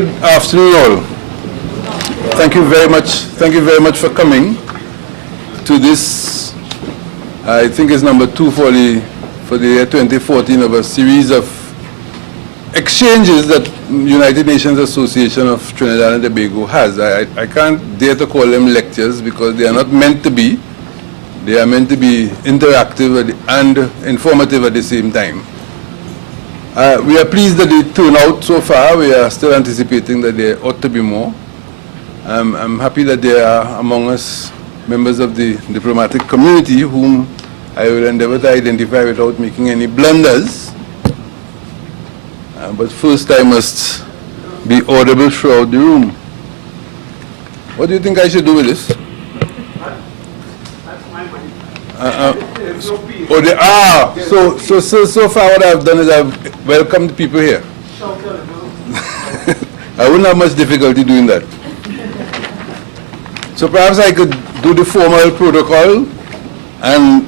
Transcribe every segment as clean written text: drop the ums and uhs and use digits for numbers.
Good afternoon, all. Thank you very much. Thank you very much for coming to this. I think it's number 2 for the year 2014 of a series of exchanges that United Nations Association of Trinidad and Tobago has. I can't dare to call them lectures because they are not meant to be. They are meant to be interactive and informative at the same time. We are pleased that the turnout so far. We are still anticipating that there ought to be more. I'm happy that there are among us members of the diplomatic community whom I will endeavor to identify without making any blunders. But first I must be audible throughout the room. What do you think I should do with this? So far what I've done is I've welcomed people here. I wouldn't have much difficulty doing that. So perhaps I could do the formal protocol and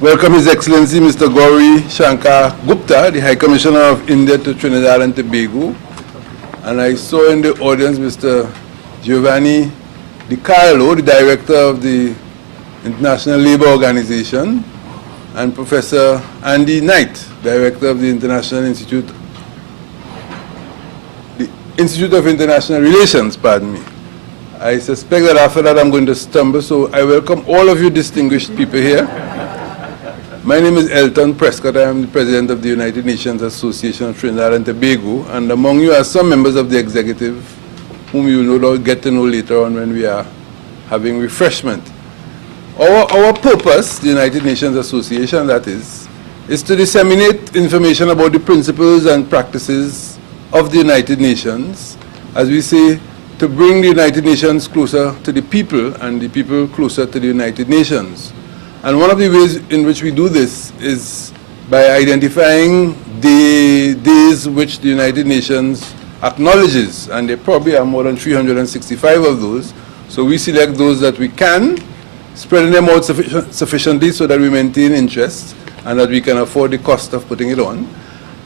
welcome His Excellency Mr. Gauri Shankar Gupta, the High Commissioner of India to Trinidad and Tobago. And I saw in the audience Mr. Giovanni Di Carlo, the Director of the International Labour Organization, and Professor Andy Knight, Director of the Institute of International Relations, pardon me. I suspect that after that I'm going to stumble, so I welcome all of you distinguished people here. My name is Elton Prescott. I am the President of the United Nations Association of Trinidad and Tobago, and among you are some members of the executive whom you will no doubt get to know later on when we are having refreshment. Our purpose, the United Nations Association, that is to disseminate information about the principles and practices of the United Nations, as we say, to bring the United Nations closer to the people and the people closer to the United Nations. And one of the ways in which we do this is by identifying the days which the United Nations acknowledges, and there probably are more than 365 of those, so we select those that we can, spreading them out sufficiently so that we maintain interest and that we can afford the cost of putting it on.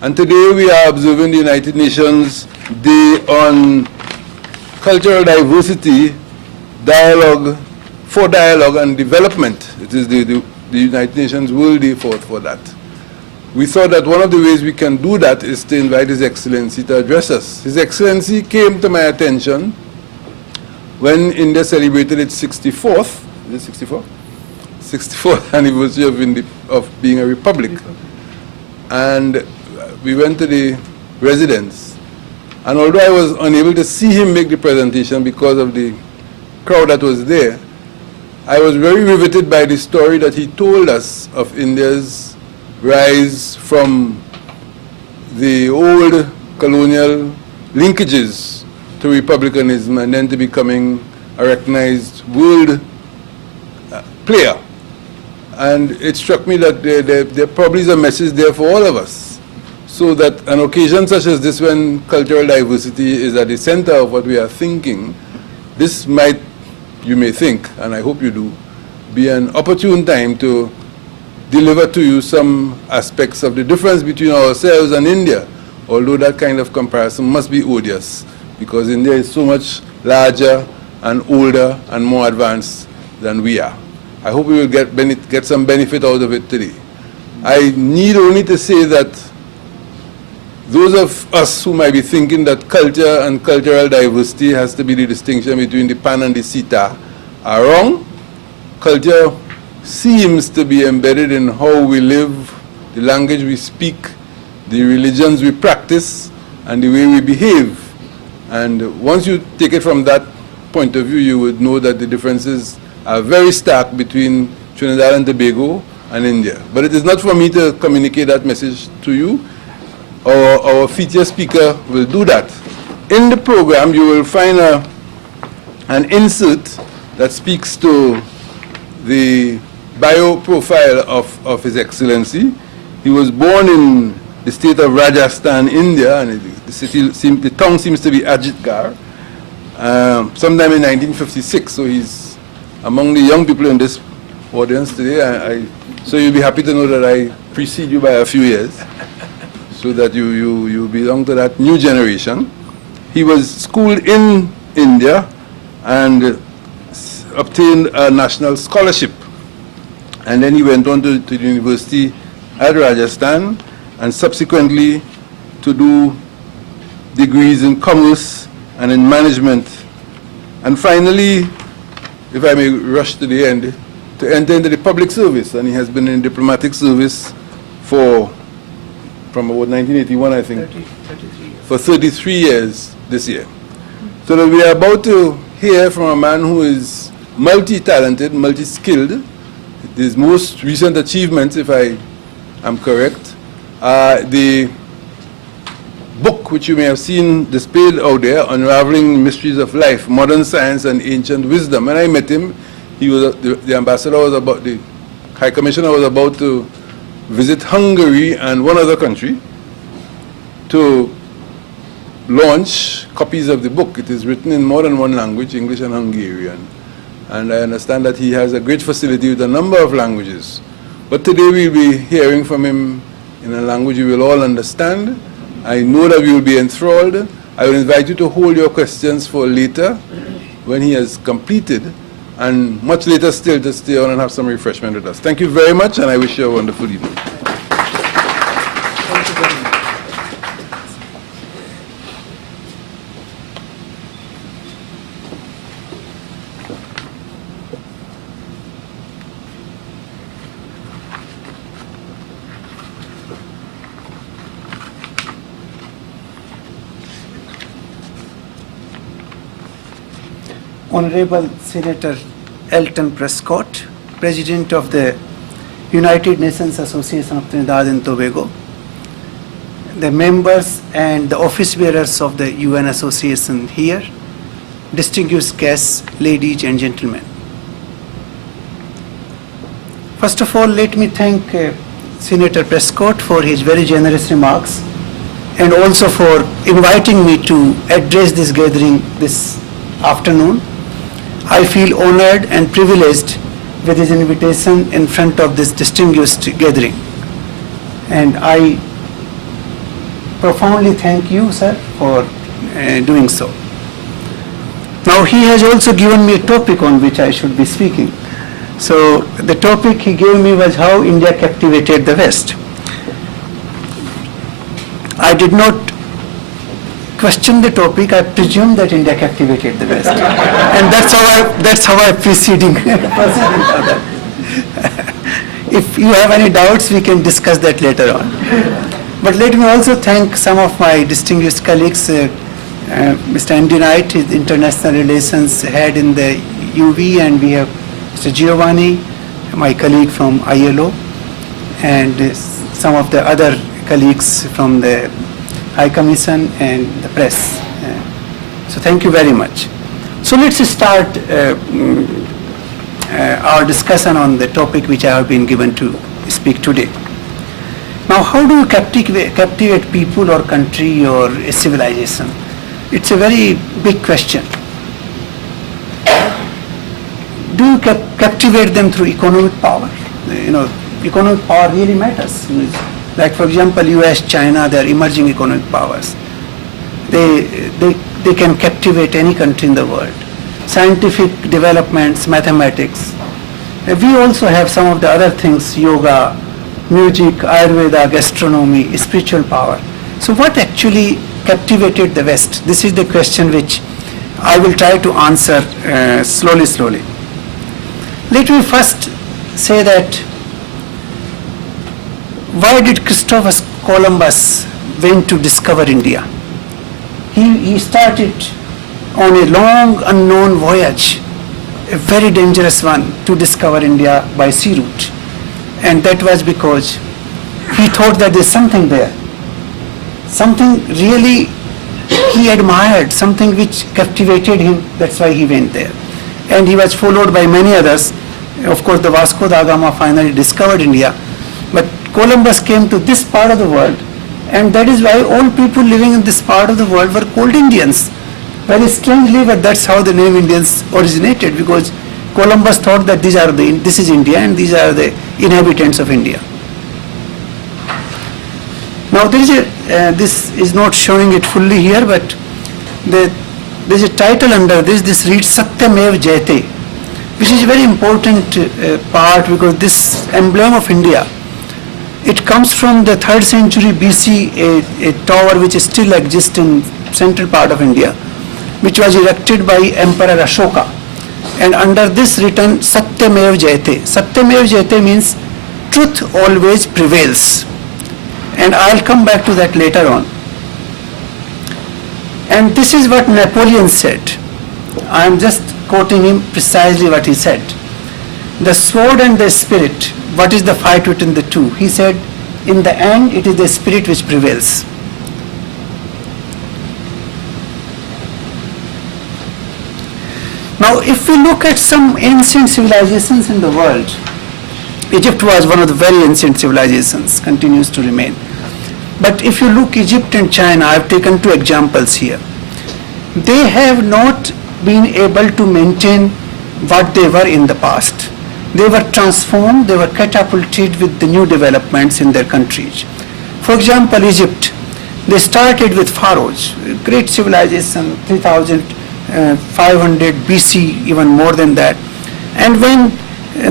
And today we are observing the United Nations Day on Cultural Diversity, Dialogue and Development. It is the United Nations World Day for that. We thought that one of the ways we can do that is to invite His Excellency to address us. His Excellency came to my attention when India celebrated its 64th, is it 64? 64th anniversary of being a republic. And we went to the residence. And although I was unable to see him make the presentation because of the crowd that was there, I was very riveted by the story that he told us of India's rise from the old colonial linkages to republicanism and then to becoming a recognized world player. And it struck me that there probably is a message there for all of us. So that an occasion such as this, when cultural diversity is at the center of what we are thinking, this might, you may think, and I hope you do, be an opportune time to deliver to you some aspects of the difference between ourselves and India, although that kind of comparison must be odious, because India is so much larger and older and more advanced than we are. I hope we will get some benefit out of it today. I need only to say that those of us who might be thinking that culture and cultural diversity has to be the distinction between the pan and the sita are wrong. Culture seems to be embedded in how we live, the language we speak, the religions we practice, and the way we behave. And once you take it from that point of view, you would know that the differences are very stark between Trinidad and Tobago and India. But it is not for me to communicate that message to you. Our featured speaker will do that. In the program, you will find an insert that speaks to the bio profile of His Excellency. He was born in the state of Rajasthan, India, and the town seems to be Ajitgarh, sometime in 1956, so he's among the young people in this audience today. So you'll be happy to know that I precede you by a few years, so that you belong to that new generation. He was schooled in India and obtained a national scholarship. And then he went on to the university at Rajasthan and subsequently to do degrees in commerce and in management. And finally, if I may rush to the end, to enter into the public service. And he has been in diplomatic service from about 1981, I think, 33 years. for 33 years this year. So that we are about to hear from a man who is multi-talented, multi-skilled. His most recent achievements, if I am correct, are the book which you may have seen displayed out there, Unraveling Mysteries of Life, Modern Science and Ancient Wisdom. When I met him, he was the ambassador was about, the High Commissioner was about to visit Hungary and one other country to launch copies of the book. It is written in more than one language, English and Hungarian. And I understand that he has a great facility with a number of languages. But today we'll be hearing from him in a language you will all understand. I know that we will be enthralled. I will invite you to hold your questions for later when he has completed, and much later still to stay on and have some refreshment with us. Thank you very much, and I wish you a wonderful evening. Thank you very much. Honorable Senator Elton Prescott, President of the United Nations Association of Trinidad and Tobago, the members and the office bearers of the UN Association here, distinguished guests, ladies and gentlemen. First of all, let me thank Senator Prescott for his very generous remarks and also for inviting me to address this gathering this afternoon. I feel honored and privileged with his invitation in front of this distinguished gathering. And I profoundly thank you, sir, for doing so. Now, he has also given me a topic on which I should be speaking. So, the topic he gave me was how India captivated the West. I did not question the topic. I presume that India captivated the West, and that's how I proceeding. If you have any doubts, we can discuss that later on. But let me also thank some of my distinguished colleagues. Mr. Andy Knight, his international relations head in the UV, and we have Mr. Giovanni, my colleague from ILO, and some of the other colleagues from the High Commission and the press. So thank you very much. So let's start our discussion on the topic which I have been given to speak today. Now, how do you captivate people or country or a civilization? It's a very big question. Do you captivate them through economic power? Economic power really matters. Like, for example, US, China, they are emerging economic powers. They can captivate any country in the world. Scientific developments, mathematics. We also have some of the other things, yoga, music, Ayurveda, gastronomy, spiritual power. So what actually captivated the West? This is the question which I will try to answer slowly. Let me first say that why did Christopher Columbus went to discover India? He started on a long unknown voyage, a very dangerous one, to discover India by sea route. And that was because he thought that there's something there. Something really he admired, something which captivated him, that's why he went there. And he was followed by many others. Of course, the Vasco da Gama finally discovered India. But Columbus came to this part of the world, and that is why all people living in this part of the world were called Indians. Very strangely, but that's how the name Indians originated, because Columbus thought that this is India and these are the inhabitants of India. Now, this is not showing it fully here, but there's a title under this. This reads Satyamev Jayate, which is a very important part because this emblem of India, it comes from the 3rd century BC, a tower which still exists in central part of India, which was erected by Emperor Ashoka. And under this written Satyamev Jayate. Satyamev Jayate means truth always prevails. And I'll come back to that later on. And this is what Napoleon said. I am just quoting him precisely what he said. The sword and the spirit, what is the fight between the two? He said, in the end, it is the spirit which prevails. Now, if we look at some ancient civilizations in the world, Egypt was one of the very ancient civilizations, continues to remain. But if you look Egypt and China, I have taken 2 examples here. They have not been able to maintain what they were in the past. They were transformed, they were catapulted with the new developments in their countries. For example, Egypt, they started with pharaohs, great civilization, 3500 BC, even more than that. And when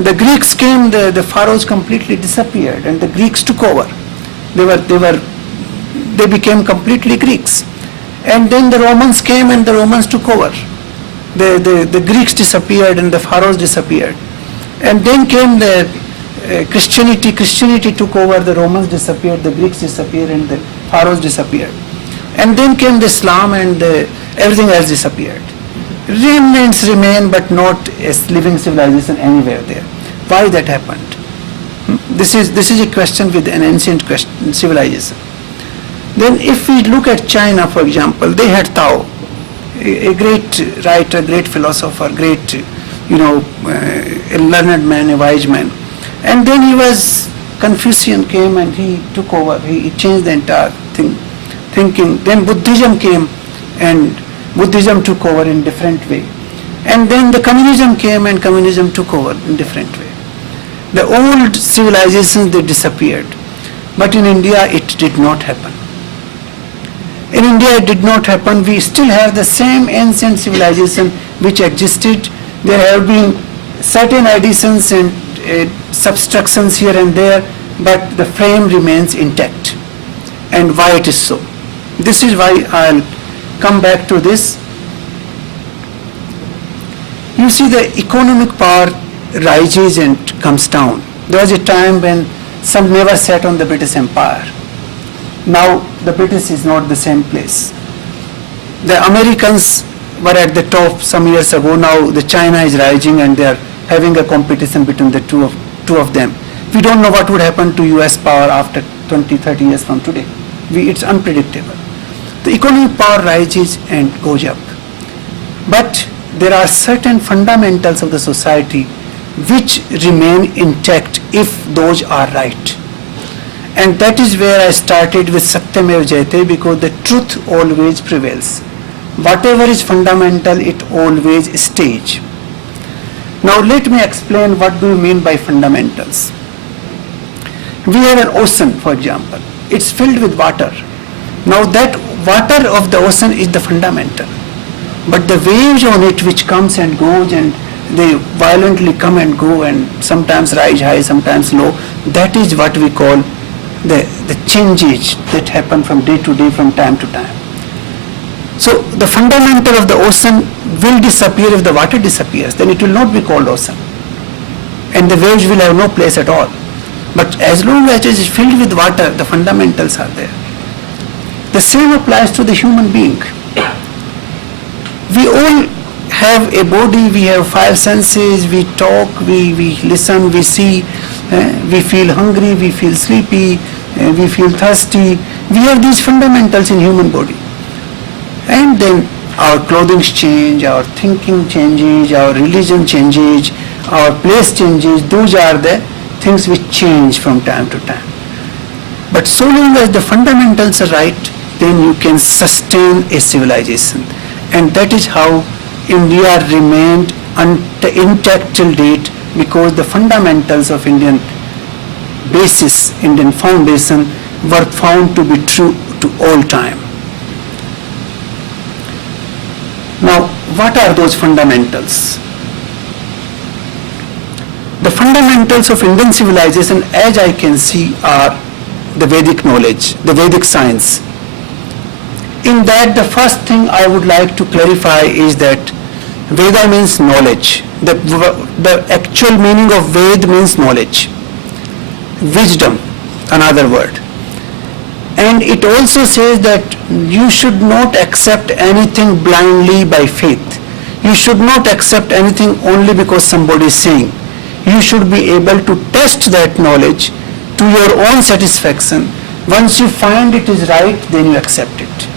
the Greeks came, the pharaohs completely disappeared and the Greeks took over. They became completely Greeks. And then the Romans came and the Romans took over. The Greeks disappeared and the pharaohs disappeared. And then came the Christianity. Christianity took over, the Romans disappeared, the Greeks disappeared, and the pharaohs disappeared. And then came the Islam and everything else disappeared. Remnants remain, but not a living civilization anywhere there. Why that happened? This is a question with an ancient civilization. Then if we look at China, for example, they had Tao, a great writer, great philosopher, great, a learned man, a wise man. And then Confucian came and he took over, he changed the entire thinking. Then Buddhism came and Buddhism took over in different way. And then the communism came and communism took over in different way. The old civilizations, they disappeared. But in India, it did not happen. In India, it did not happen. We still have the same ancient civilization which existed. There have been certain additions and subtractions here and there, but the frame remains intact. And why it is so? This is why I'll come back to this. You see, the economic power rises and comes down. There was a time when some never sat on the British Empire. Now the British is not the same place. The Americans were at the top some years ago. Now the China is rising and they are having a competition between the two of them. We don't know what would happen to US power after 20, 30 years from today. It's unpredictable. The economic power rises and goes up. But there are certain fundamentals of the society which remain intact if those are right. And that is where I started with Satyamev Jayate, because the truth always prevails. Whatever is fundamental, it always stays. Now let me explain what do you mean by fundamentals. We have an ocean, for example. It's filled with water. Now that water of the ocean is the fundamental. But the waves on it which comes and goes and they violently come and go and sometimes rise high, sometimes low, that is what we call the changes that happen from day to day, from time to time. So the fundamental of the ocean will disappear if the water disappears. Then it will not be called ocean. And the waves will have no place at all. But as long as it is filled with water, the fundamentals are there. The same applies to the human being. We all have a body, we have 5 senses, we talk, we listen, we see, we feel hungry, we feel sleepy, we feel thirsty. We have these fundamentals in human body. And then our clothing change, our thinking changes, our religion changes, our place changes. Those are the things which change from time to time. But so long as the fundamentals are right, then you can sustain a civilization. And that is how India remained intact till date, because the fundamentals of Indian basis, Indian foundation, were found to be true to all time. Now, what are those fundamentals? The fundamentals of Indian civilization, as I can see, are the Vedic knowledge, the Vedic science. In that, the first thing I would like to clarify is that Veda means knowledge. The actual meaning of Ved means knowledge. Wisdom, another word. And it also says that you should not accept anything blindly by faith. You should not accept anything only because somebody is saying. You should be able to test that knowledge to your own satisfaction. Once you find it is right, then you accept it.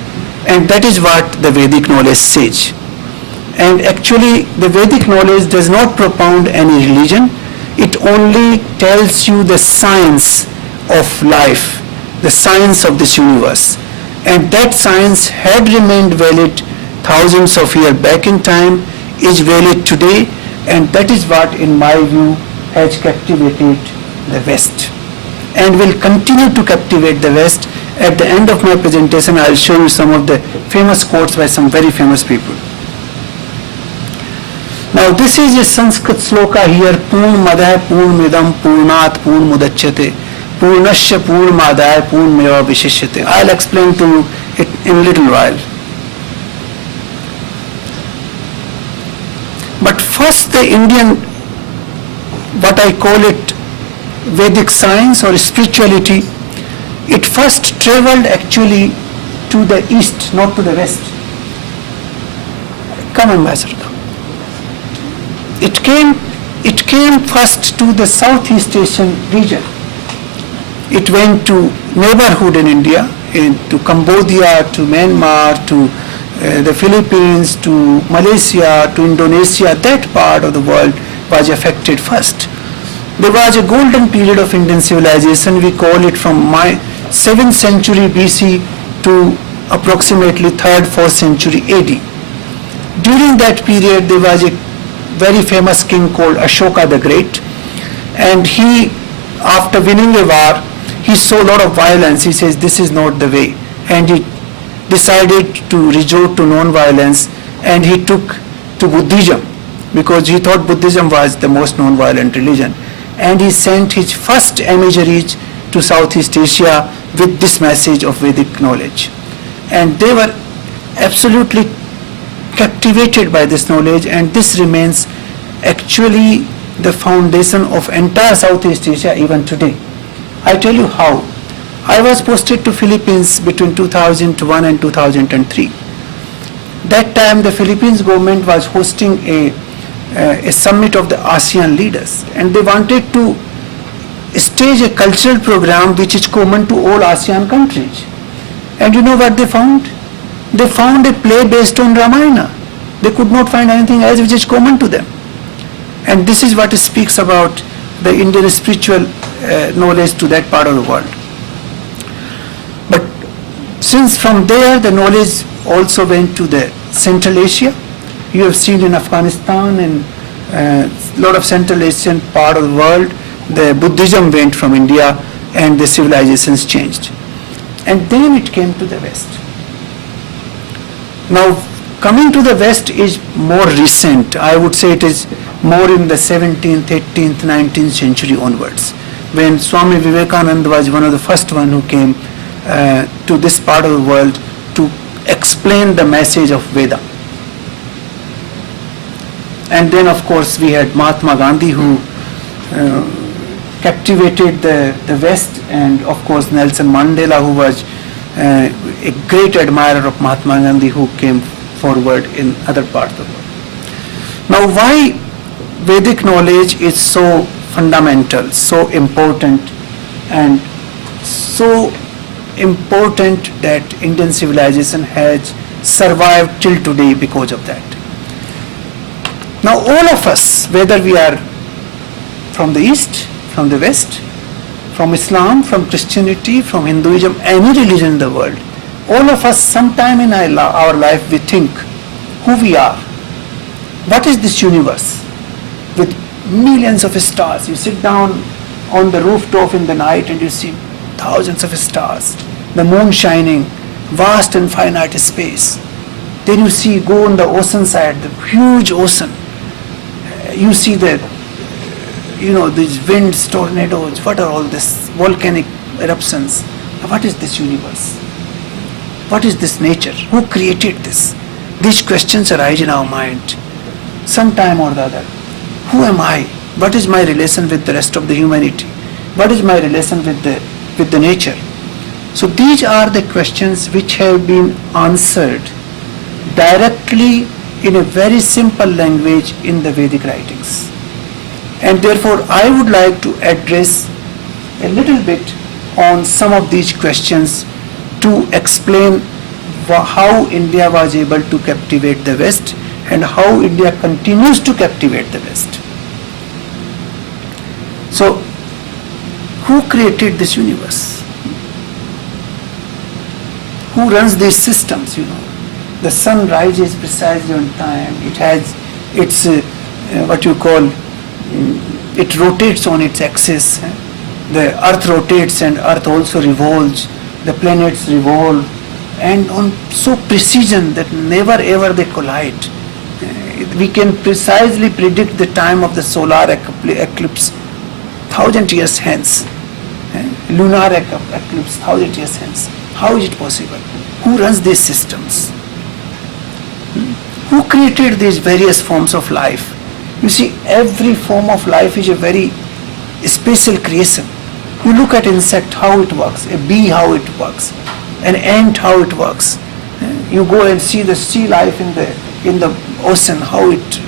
And that is what the Vedic knowledge says. And actually, the Vedic knowledge does not propound any religion. It only tells you the science of life, the science of this universe. And that science had remained valid thousands of years back in time, is valid today, and that is what, in my view, has captivated the West and will continue to captivate the West. At the end of my presentation, I will show you some of the famous quotes by some very famous people. Now, this is a Sanskrit sloka here, Purnamadah Purnamidam Purnat Purnamudachyate Purnasya Purnamadaya Purnameva Vishishyate. I'll explain to you it in a little while. But first, the Indian, what I call it, Vedic science or spirituality, it first traveled actually to the east, not to the west. Come, Ambassador. It came first to the Southeast Asian region. It went to neighborhood in India, to Cambodia, to Myanmar, to the Philippines, to Malaysia, to Indonesia. That part of the world was affected first. There was a golden period of Indian civilization. We call it from 7th century BC to approximately 3rd, 4th century AD. During that period, there was a very famous king called Ashoka the Great, and he, after winning a war, he saw a lot of violence. He says, this is not the way, and he decided to resort to non-violence, and he took to Buddhism because he thought Buddhism was the most non-violent religion, and he sent his first emissaries to Southeast Asia with this message of Vedic knowledge, and they were absolutely captivated by this knowledge, and this remains actually the foundation of entire Southeast Asia even today. I tell you how. I was posted to Philippines between 2001 and 2003. That time the Philippines government was hosting a summit of the ASEAN leaders, and they wanted to stage a cultural program which is common to all ASEAN countries. And you know what they found? They found a play based on Ramayana. They could not find anything else which is common to them. And this is what speaks about the Indian spiritual knowledge to that part of the world. But since from there the knowledge also went to the Central Asia. You have seen in Afghanistan and a lot of Central Asian part of the world, the Buddhism went from India and the civilizations changed. And then it came to the West. Now, coming to the West is more recent. I would say it is more in the 17th, 18th, 19th century onwards, when Swami Vivekananda was one of the first one who came to this part of the world to explain the message of Veda. And then, of course, we had Mahatma Gandhi, who captivated the West, and of course Nelson Mandela, who was a great admirer of Mahatma Gandhi, who came forward in other parts of the world. Now, why Vedic knowledge is so fundamental, so important, and so important that Indian civilization has survived till today because of that. Now, all of us, whether we are from the East, from the West, from Islam, from Christianity, from Hinduism, any religion in the world, all of us sometime in our life we think who we are. What is this universe with millions of stars? You sit down on the rooftop in the night and you see thousands of stars, the moon shining, vast and finite space. Then you see, go on the ocean side, the huge ocean. You see the, these winds, tornadoes, what are all this, volcanic eruptions. What is this universe? What is this nature? Who created this? These questions arise in our mind, sometime or the other. Who am I? What is my relation with the rest of the humanity? What is my relation with the nature? So these are the questions which have been answered directly in a very simple language in the Vedic writings. And therefore I would like to address a little bit on some of these questions to explain how India was able to captivate the West and how India continues to captivate the West. So, who created this universe? Who runs these systems, The sun rises precisely on time. It has its, it rotates on its axis. The earth rotates and earth also revolves. The planets revolve. And on so precision that never ever they collide. We can precisely predict the time of the solar eclipse 1,000 years hence. Lunar eclipse 1,000 years hence. How is it possible? Who runs these systems? Who created these various forms of life? You see, every form of life is a very special creation. You look at insect, how it works, a bee, how it works, an ant, how it works. You go and see the sea life in the ocean, how it,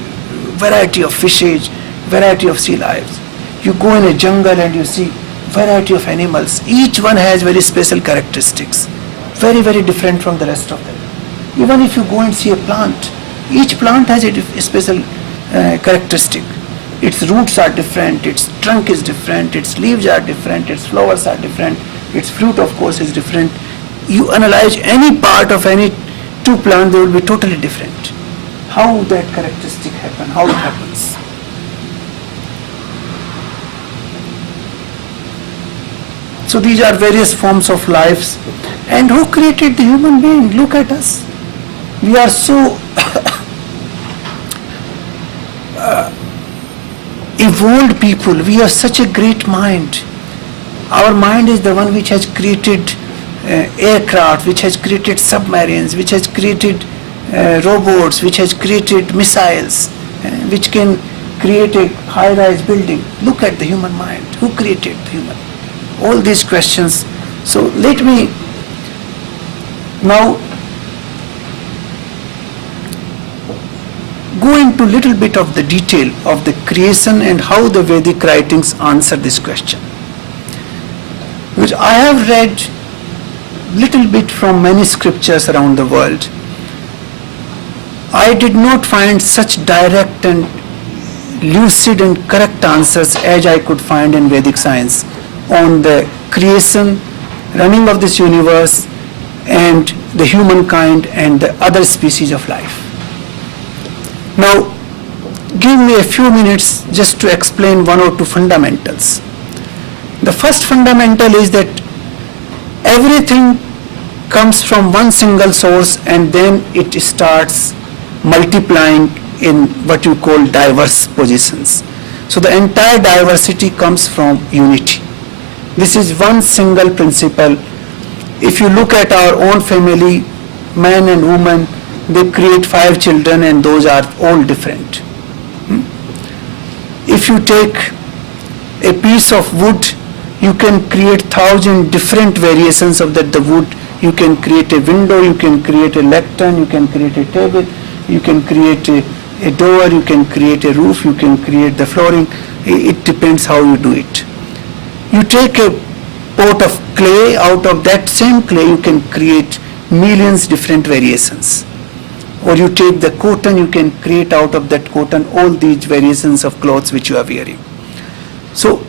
variety of fishes, variety of sea lives. You go in a jungle and you see variety of animals. Each one has very special characteristics, very, very different from the rest of them. Even if you go and see a plant, each plant has a special characteristic. Its roots are different, its trunk is different, its leaves are different, its flowers are different, its fruit of course is different. You analyze any part of any two plants, they will be totally different. How that characteristic happens, how it happens. So these are various forms of lives. And who created the human being? Look at us. We are so evolved people. We have such a great mind. Our mind is the one which has created aircraft, which has created submarines, which has created robots, which has created missiles, which can create a high-rise building. Look at the human mind. Who created the human? All these questions. So let me now go into little bit of the detail of the creation and how the Vedic writings answer this question. Which I have read little bit from many scriptures around the world. I did not find such direct and lucid and correct answers as I could find in Vedic science on the creation, running of this universe, and the humankind and the other species of life. Now, give me a few minutes just to explain one or two fundamentals. The first fundamental is that everything comes from one single source and then it starts multiplying in what you call diverse positions. So the entire diversity comes from unity. This is one single principle. If you look at our own family, man and woman, they create 5 children and those are all different. If you take a piece of wood, you can create 1,000 different variations of the wood. You can create a window, you can create a lectern, you can create a table, you can create a door, you can create a roof, you can create the flooring. It depends how you do it. You take a pot of clay, out of that same clay you can create millions different variations. Or you take the cotton, you can create out of that cotton all these variations of clothes which you are wearing. So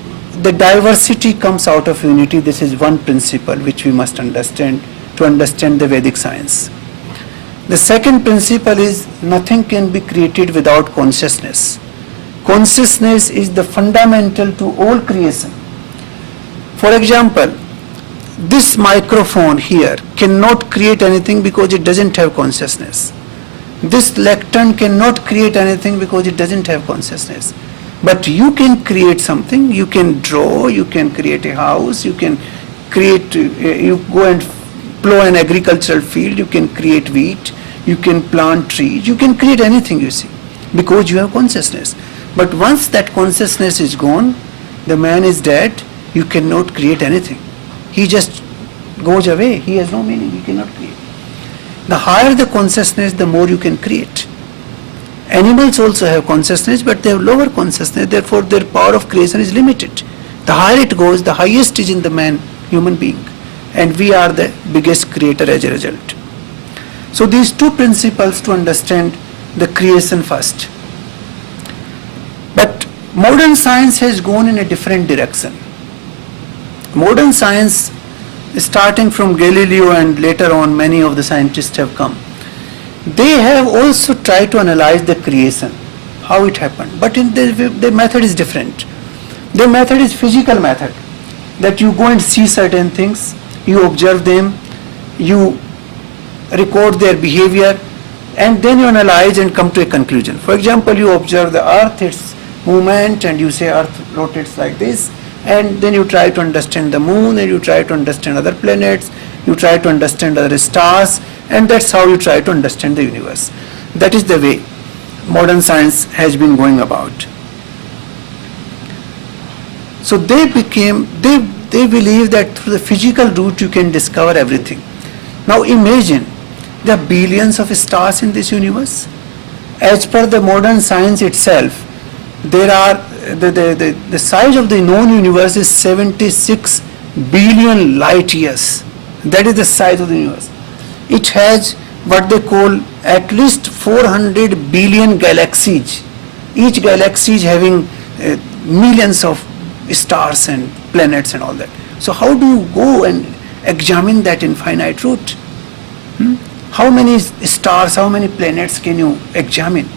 the diversity comes out of unity. This is one principle which we must understand to understand the Vedic science. The second principle is nothing can be created without consciousness. Consciousness is the fundamental to all creation. For example, this microphone here cannot create anything because it doesn't have consciousness. This lectern cannot create anything because it doesn't have consciousness. But you can create something, you can draw, you can create a house, you can create, you go and plow an agricultural field, you can create wheat, you can plant trees, you can create anything, you see, because you have consciousness. But once that consciousness is gone, the man is dead, you cannot create anything. He just goes away, he has no meaning, he cannot create. The higher the consciousness, the more you can create. Animals also have consciousness, but they have lower consciousness, therefore their power of creation is limited. The higher it goes, the highest is in the man, human being. And we are the biggest creator as a result. So these two principles to understand the creation first. But modern science has gone in a different direction. Modern science, starting from Galileo and later on many of the scientists have come, they have also tried to analyze the creation, how it happened. But in the method is different. The method is physical method, that you go and see certain things, you observe them, you record their behavior, and then you analyze and come to a conclusion. For example, you observe the earth, its movement, and you say earth rotates like this, and then you try to understand the moon, and you try to understand other planets, you try to understand other stars, and that's how you try to understand the universe. That is the way modern science has been going about. So they believe that through the physical route you can discover everything. Now imagine, there are billions of stars in this universe. As per the modern science itself, there are the size of the known universe is 76 billion light years. That is the size of the universe. It has what they call at least 400 billion galaxies. Each galaxy is having millions of stars and planets and all that. So how do you go and examine that infinite route? How many stars, how many planets can you examine?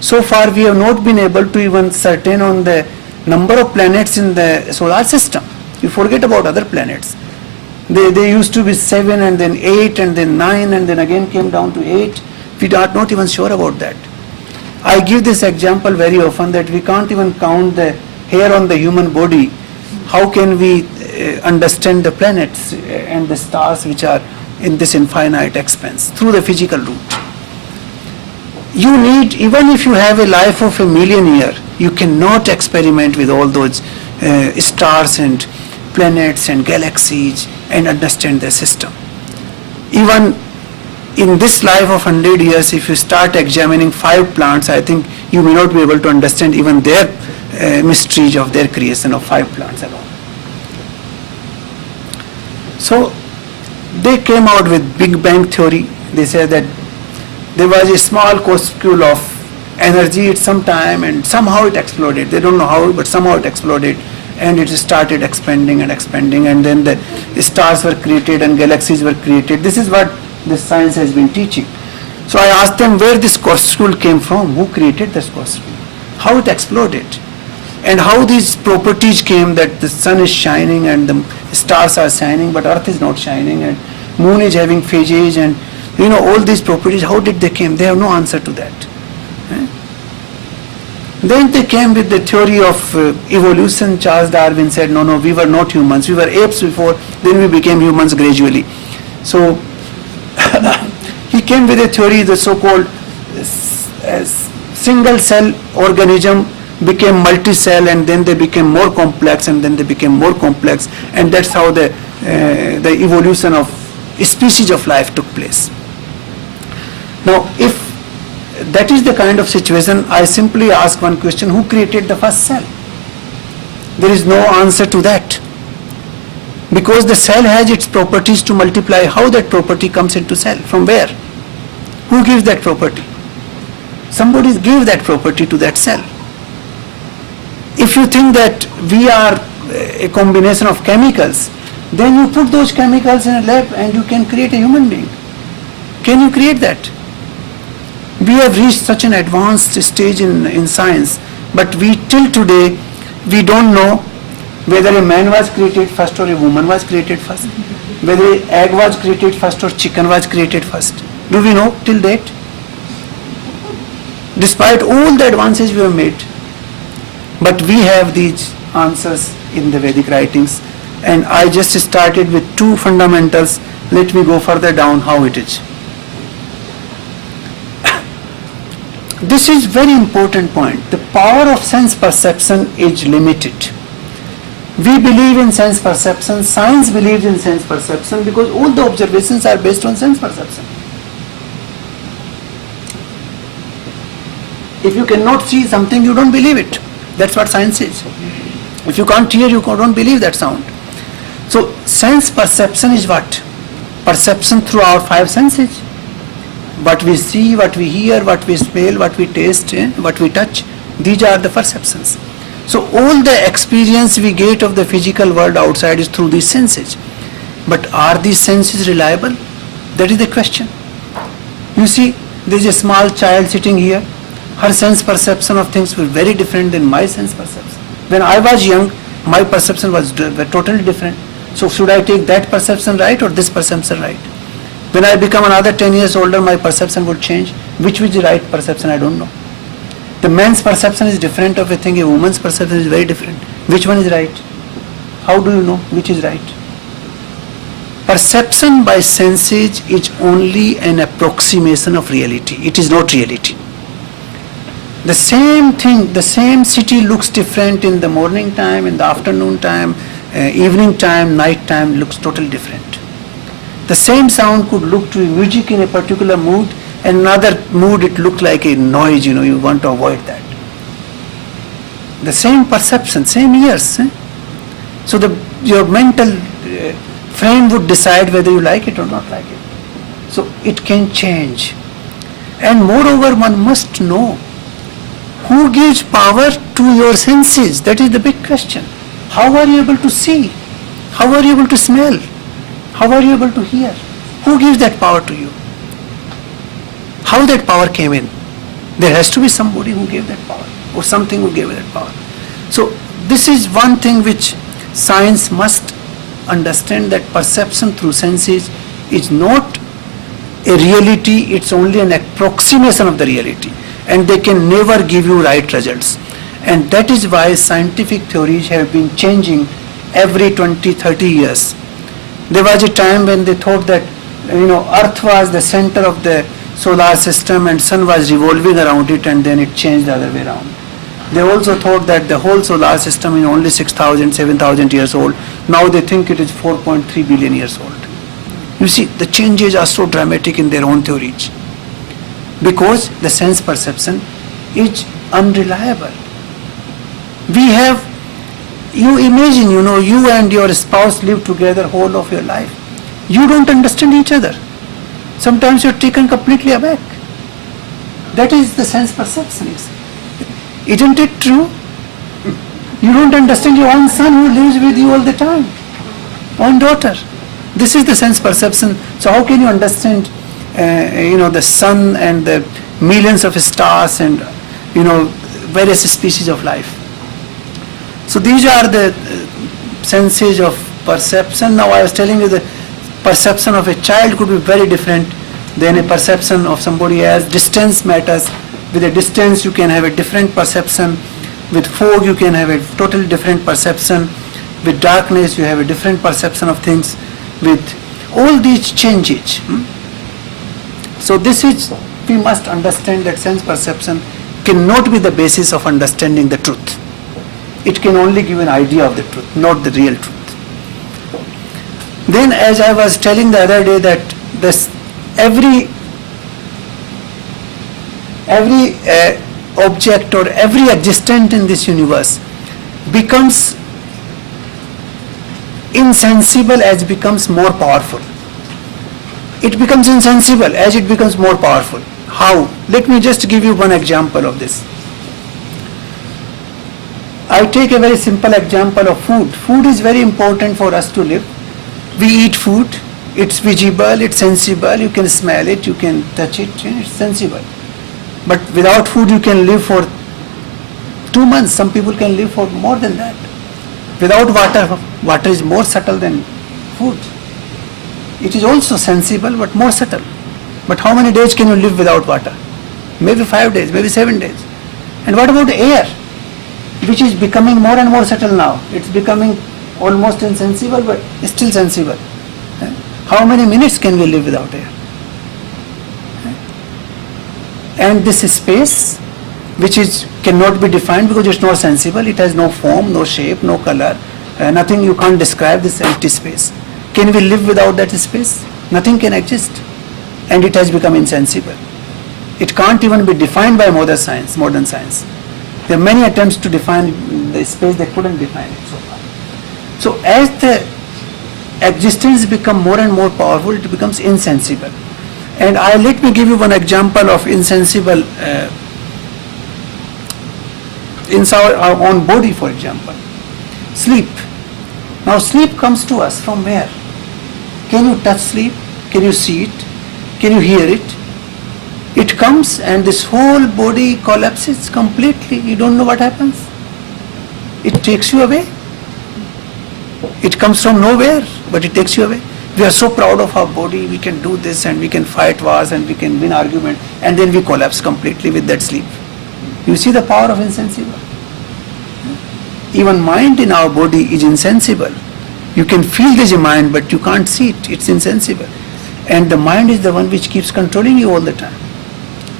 So far we have not been able to even certain on the number of planets in the solar system. You forget about other planets. They used to be 7 and then 8 and then 9 and then again came down to 8. We are not even sure about that. I give this example very often that we can't even count the hair on the human body. How can we understand the planets and the stars which are in this infinite expanse through the physical route? You need, even if you have a life of 1,000,000 years, you cannot experiment with all those stars and planets and galaxies and understand the system. Even in this life of 100 years, if you start examining 5 plants, I think you may not be able to understand even their mysteries of their creation of 5 plants alone. So they came out with Big Bang theory. They said that there was a small corpuscle of energy at some time and somehow it exploded. They don't know how, but somehow it exploded and it started expanding and then the stars were created and galaxies were created. This is what this science has been teaching. So I asked them where this corpuscle came from, who created this corpuscle, how it exploded, and how these properties came that the sun is shining and the stars are shining but earth is not shining and moon is having phases and all these properties, how did they came? They have no answer to that. Then they came with the theory of evolution. Charles Darwin said, no, we were not humans. We were apes before, then we became humans gradually. So he came with a theory, the so-called single cell organism became multi-cell and then they became more complex and then they became more complex, and that's how the evolution of species of life took place. Now, if that is the kind of situation, I simply ask one question: who created the first cell? There is no answer to that. Because the cell has its properties to multiply. How that property comes into cell? From where? Who gives that property? Somebody gave that property to that cell. If you think that we are a combination of chemicals, then you put those chemicals in a lab and you can create a human being. Can you create that? We have reached such an advanced stage in science, but till today, we don't know whether a man was created first or a woman was created first, whether an egg was created first or chicken was created first. Do we know till date? despite all the advances we have made. But we have these answers in the Vedic writings, and I just started with two fundamentals. Let me go further down how it is. This is very important point. The power of sense perception is limited. We believe in sense perception, science believes in sense perception because all the observations are based on sense perception. If you cannot see something, you don't believe it. That's what science is. If you can't hear, you don't believe that sound. So sense perception is what? Perception through our five senses. What we see, what we hear, what we smell, what we taste, what we touch, these are the perceptions. So all the experience we get of the physical world outside is through these senses. But are these senses reliable? That is the question. You see, there is a small child sitting here. Her sense perception of things was very different than my sense perception. When I was young, my perception was totally different. So should I take that perception right or this perception right? When I become another 10 years older, my perception would change. Which is the right perception, I don't know. The man's perception is different of a thing, a woman's perception is very different. Which one is right? How do you know which is right? Perception by senses is only an approximation of reality. It is not reality. The same thing, the same city looks different in the morning time, in the afternoon time, evening time, night time looks totally different. The same sound could look to music in a particular mood, and another mood it looked like a noise, you want to avoid that. The same perception, same ears. So your mental frame would decide whether you like it or not like it. So it can change. And moreover, one must know who gives power to your senses. That is the big question. How are you able to see? How are you able to smell? How are you able to hear? Who gives that power to you? How that power came in? There has to be somebody who gave that power, or something who gave that power. So this is one thing which science must understand, that perception through senses is not a reality, it's only an approximation of the reality, and they can never give you right results. And that is why scientific theories have been changing every 20, 30 years. There was a time when they thought that Earth was the center of the solar system and sun was revolving around it, and then it changed the other way around. They also thought that the whole solar system is only 6,000, 7,000 years old. Now they think it is 4.3 billion years old. You see, the changes are so dramatic in their own theories because the sense perception is unreliable. You imagine, you and your spouse live together whole of your life. You don't understand each other. Sometimes you're taken completely aback. That is the sense perception. Isn't it true? You don't understand your own son who lives with you all the time, own daughter. This is the sense perception. So how can you understand, the sun and the millions of stars and, various species of life? So these are the senses of perception. Now I was telling you the perception of a child could be very different than a perception of somebody else. Distance matters. With a distance you can have a different perception. With fog you can have a totally different perception. With darkness you have a different perception of things. With all these changes. So we must understand that sense perception cannot be the basis of understanding the truth. It can only give an idea of the truth, not the real truth. Then, as I was telling the other day, that every object or every existent in this universe becomes insensible as it becomes more powerful. It becomes insensible as it becomes more powerful. How? Let me just give you one example of this. I take a very simple example of food. Food is very important for us to live. We eat food, it's visible, it's sensible, you can smell it, you can touch it, it's sensible. But without food you can live for 2 months, some people can live for more than that. Without water is more subtle than food. It is also sensible but more subtle. But how many days can you live without water? maybe 5 days, maybe 7 days. And what about air, which is becoming more and more subtle now? It's becoming almost insensible, but still sensible. How many minutes can we live without air? And this space, which cannot be defined because it's not sensible, it has no form, no shape, no color, nothing. You can't describe this empty space. Can we live without that space? Nothing can exist, and it has become insensible. It can't even be defined by modern science. There are many attempts to define the space, they couldn't define it so far. So as the existence becomes more and more powerful, it becomes insensible. And let me give you one example of insensible in our own body, for example. Sleep. Now sleep comes to us from where? Can you touch sleep? Can you see it? Can you hear it? It comes and this whole body collapses completely. You don't know what happens. It takes you away. It comes from nowhere, but it takes you away. We are so proud of our body, we can do this and we can fight wars and we can win argument, and then we collapse completely with that sleep. You see the power of insensible. Even mind in our body is insensible. You can feel there's a mind, but you can't see it. It's insensible. And the mind is the one which keeps controlling you all the time.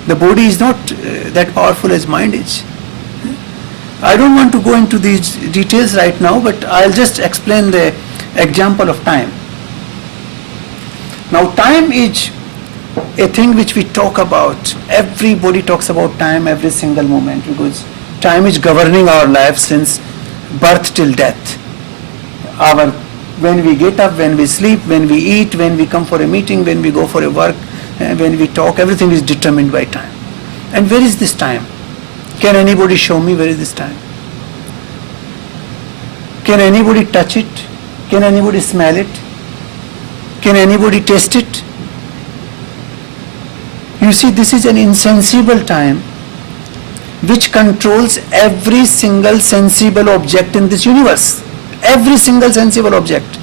The body is not that powerful as mind is. I don't want to go into these details right now, but I'll just explain the example of time. Now, time is a thing which we talk about. Everybody talks about time every single moment, because time is governing our life since birth till death. When we get up, when we sleep, when we eat, when we come for a meeting, when we go for a work, when we talk, everything is determined by time. And where is this time? Can anybody show me where is this time? Can anybody touch it? Can anybody smell it? Can anybody taste it? You see, this is an insensible time which controls every single sensible object in this universe. Every single sensible object.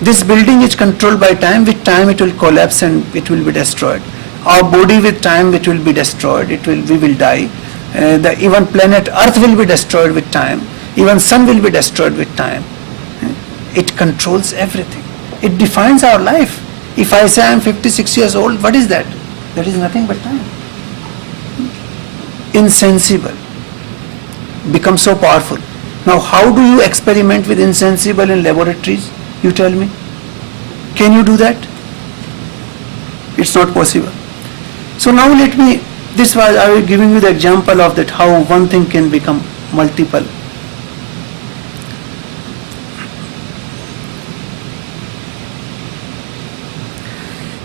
This building is controlled by time. With time it will collapse and it will be destroyed. Our body, with time it will be destroyed. We will die. Even planet Earth will be destroyed with time. Even sun will be destroyed with time. It controls everything. It defines our life. If I say I am 56 years old, what is that? That is nothing but time. Insensible becomes so powerful. Now, how do you experiment with insensible in laboratories? You tell me. Can you do that? It's not possible. So now I was giving you the example of that, how one thing can become multiple.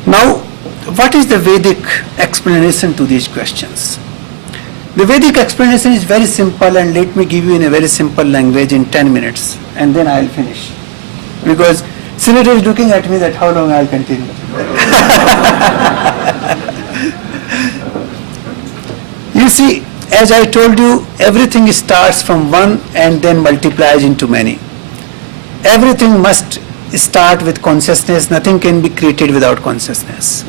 Now, what is the Vedic explanation to these questions? The Vedic explanation is very simple, and let me give you in a very simple language in 10 minutes, and then I'll finish. Because Senator is looking at me that how long I'll continue. You see, as I told you, everything starts from one and then multiplies into many. Everything must start with consciousness. Nothing can be created without consciousness.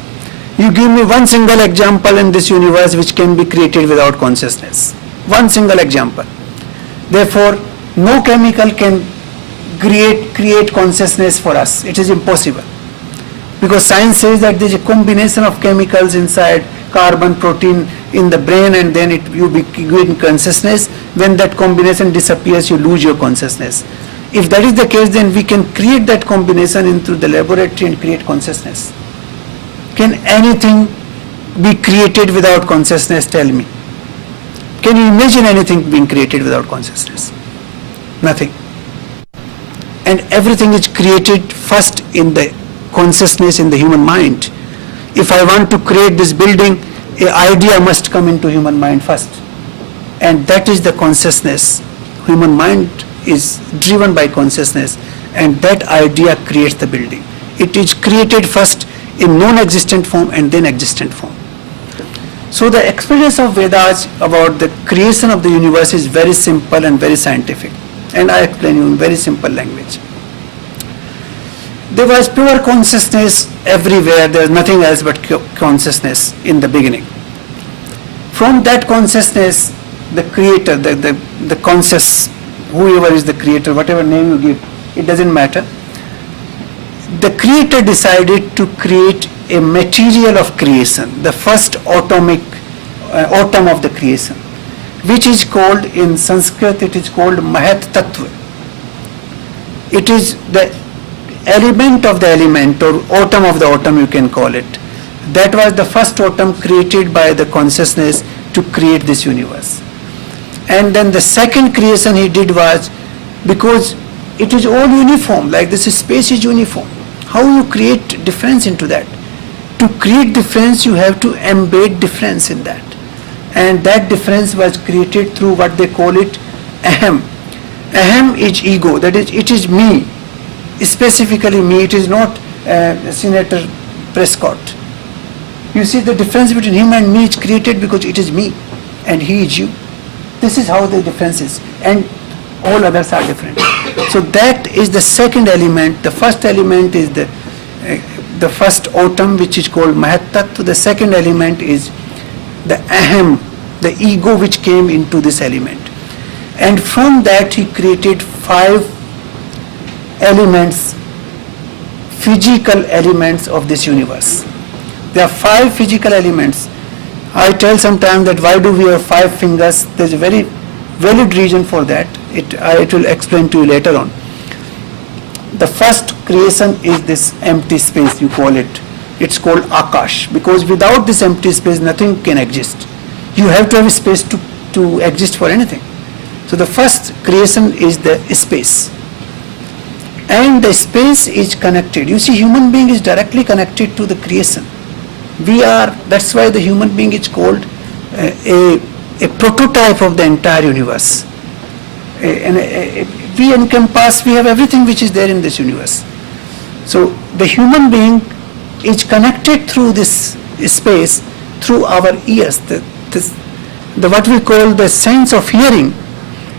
You give me one single example in this universe which can be created without consciousness. One single example. Therefore, no chemical can create consciousness for us. It is impossible. Because science says that there is a combination of chemicals inside, carbon, protein in the brain, and then you gain consciousness. When that combination disappears, you lose your consciousness. If that is the case, then we can create that combination into the laboratory and create consciousness. Can anything be created without consciousness? Tell me. Can you imagine anything being created without consciousness? Nothing. And everything is created first in the consciousness in the human mind. If I want to create this building, an idea must come into human mind first. And that is the consciousness. Human mind is driven by consciousness, and that idea creates the building. It is created first in non-existent form and then existent form. So the experience of Vedas about the creation of the universe is very simple and very scientific. And I explain you in very simple language. There was pure consciousness everywhere. There was nothing else but consciousness in the beginning. From that consciousness, the creator, the conscious, whoever is the creator, whatever name you give, it doesn't matter. The creator decided to create a material of creation, the first atom of the creation, which is called, in Sanskrit, it is called Mahat Tattva. It is the element of the element, or atom of the atom, you can call it. That was the first atom created by the consciousness to create this universe. And then the second creation he did was, because it is all uniform, like this space is uniform. How you create difference into that? To create difference, you have to embed difference in that. And that difference was created through what they call it Aham. Aham is ego, that is, it is me, specifically me, it is not Senator Prescott. You see, the difference between him and me is created because it is me and he is you. This is how the difference is, and all others are different. So that is the second element. The first element is the first atom, which is called Mahat Tattva. The second element is the Aham, the ego which came into this element. And from that he created 5 elements, physical elements of this universe. There are 5 physical elements. I tell sometimes that why do we have 5 fingers? There's a very valid reason for that. It will explain to you later on. The first creation is this empty space, you call it. It's called Akash, because without this empty space nothing can exist. You have to have space to exist for anything. So the first creation is the space. And the space is connected. You see, human being is directly connected to the creation. That's why the human being is called a prototype of the entire universe. We encompass, we have everything which is there in this universe. So the human being is connected through this space, through our ears. The what we call the sense of hearing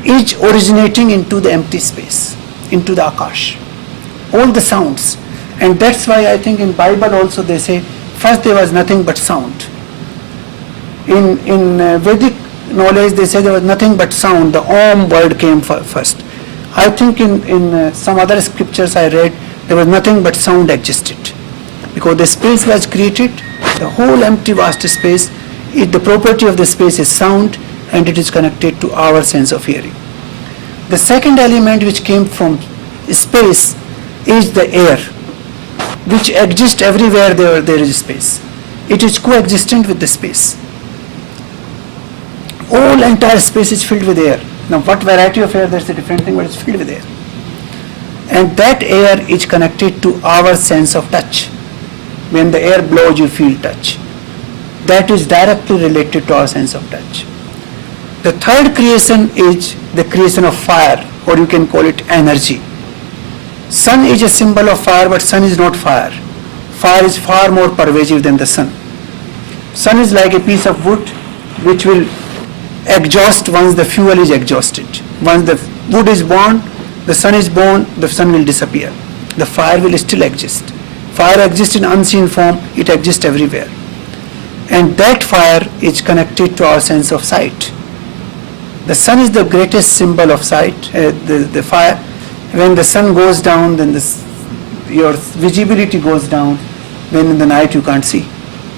is originating into the empty space, into the Akash. All the sounds. And that's why I think in Bible also they say, first there was nothing but sound. In Vedic knowledge they say there was nothing but sound. The Om word came first. I think in some other scriptures I read, there was nothing but sound existed. Because the space was created, the whole empty vast space, the property of the space is sound, and it is connected to our sense of hearing. The second element which came from space is the air, which exists everywhere there is space. It is coexistent with the space. All entire space is filled with air. Now what variety of air, that's a different thing, but it's filled with air. And that air is connected to our sense of touch. When the air blows, you feel touch. That is directly related to our sense of touch. The third creation is the creation of fire, or you can call it energy. Sun is a symbol of fire, but sun is not fire. Fire is far more pervasive than the sun. Sun is like a piece of wood which will exhaust once the fuel is exhausted. Once the wood is born, the sun is born, the sun will disappear. The fire will still exist. Fire exists in unseen form, it exists everywhere. And that fire is connected to our sense of sight. The sun is the greatest symbol of sight, the fire. When the sun goes down, then your visibility goes down. When in the night you can't see.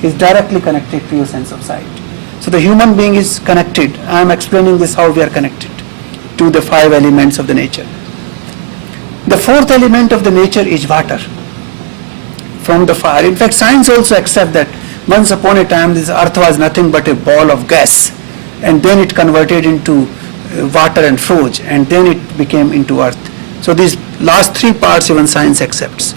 It's directly connected to your sense of sight. So the human being is connected. I am explaining this how we are connected to the 5 elements of the nature. The fourth element of the nature is water from the fire. In fact, science also accepts that once upon a time this earth was nothing but a ball of gas, and then it converted into water and froze, and then it became into earth. So these last 3 parts even science accepts.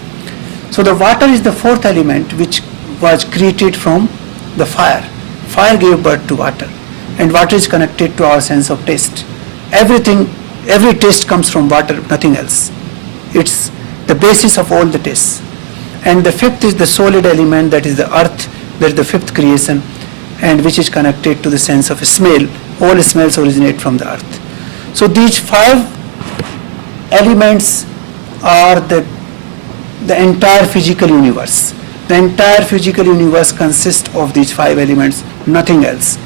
So the water is the fourth element which was created from the fire. Fire gave birth to water, and water is connected to our sense of taste. Every taste comes from water, nothing else. It's the basis of all the tastes. And the fifth is the solid element, that is the earth, that is the fifth creation, and which is connected to the sense of smell. All smells originate from the earth. So these 5 elements are the entire physical universe. The entire physical universe consists of these 5 elements, nothing else.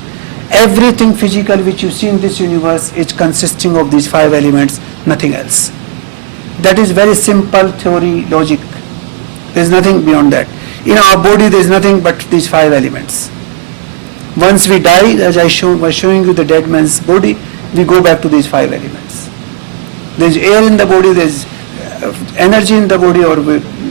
Everything physical which you see in this universe is consisting of these 5 elements, nothing else. That is very simple theory, logic. There is nothing beyond that. In our body there is nothing but these 5 elements. Once we die, as I was showing you the dead man's body, we go back to these 5 elements. There is air in the body, there is energy in the body, or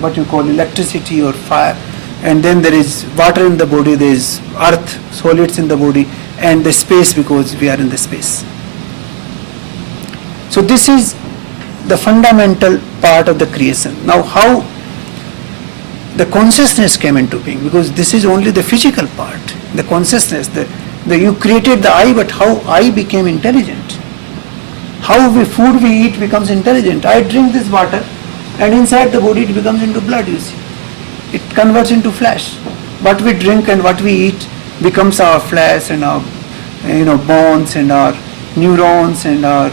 what you call electricity or fire, and then there is water in the body, there is earth, solids in the body, and the space, because we are in the space. So this is the fundamental part of the creation. Now how the consciousness came into being, because this is only the physical part, the consciousness, you created the eye, but how eye became intelligent. How food we eat becomes intelligent. I drink this water and inside the body it becomes into blood, you see. It converts into flesh. What we drink and what we eat becomes our flesh and our bones and our neurons and our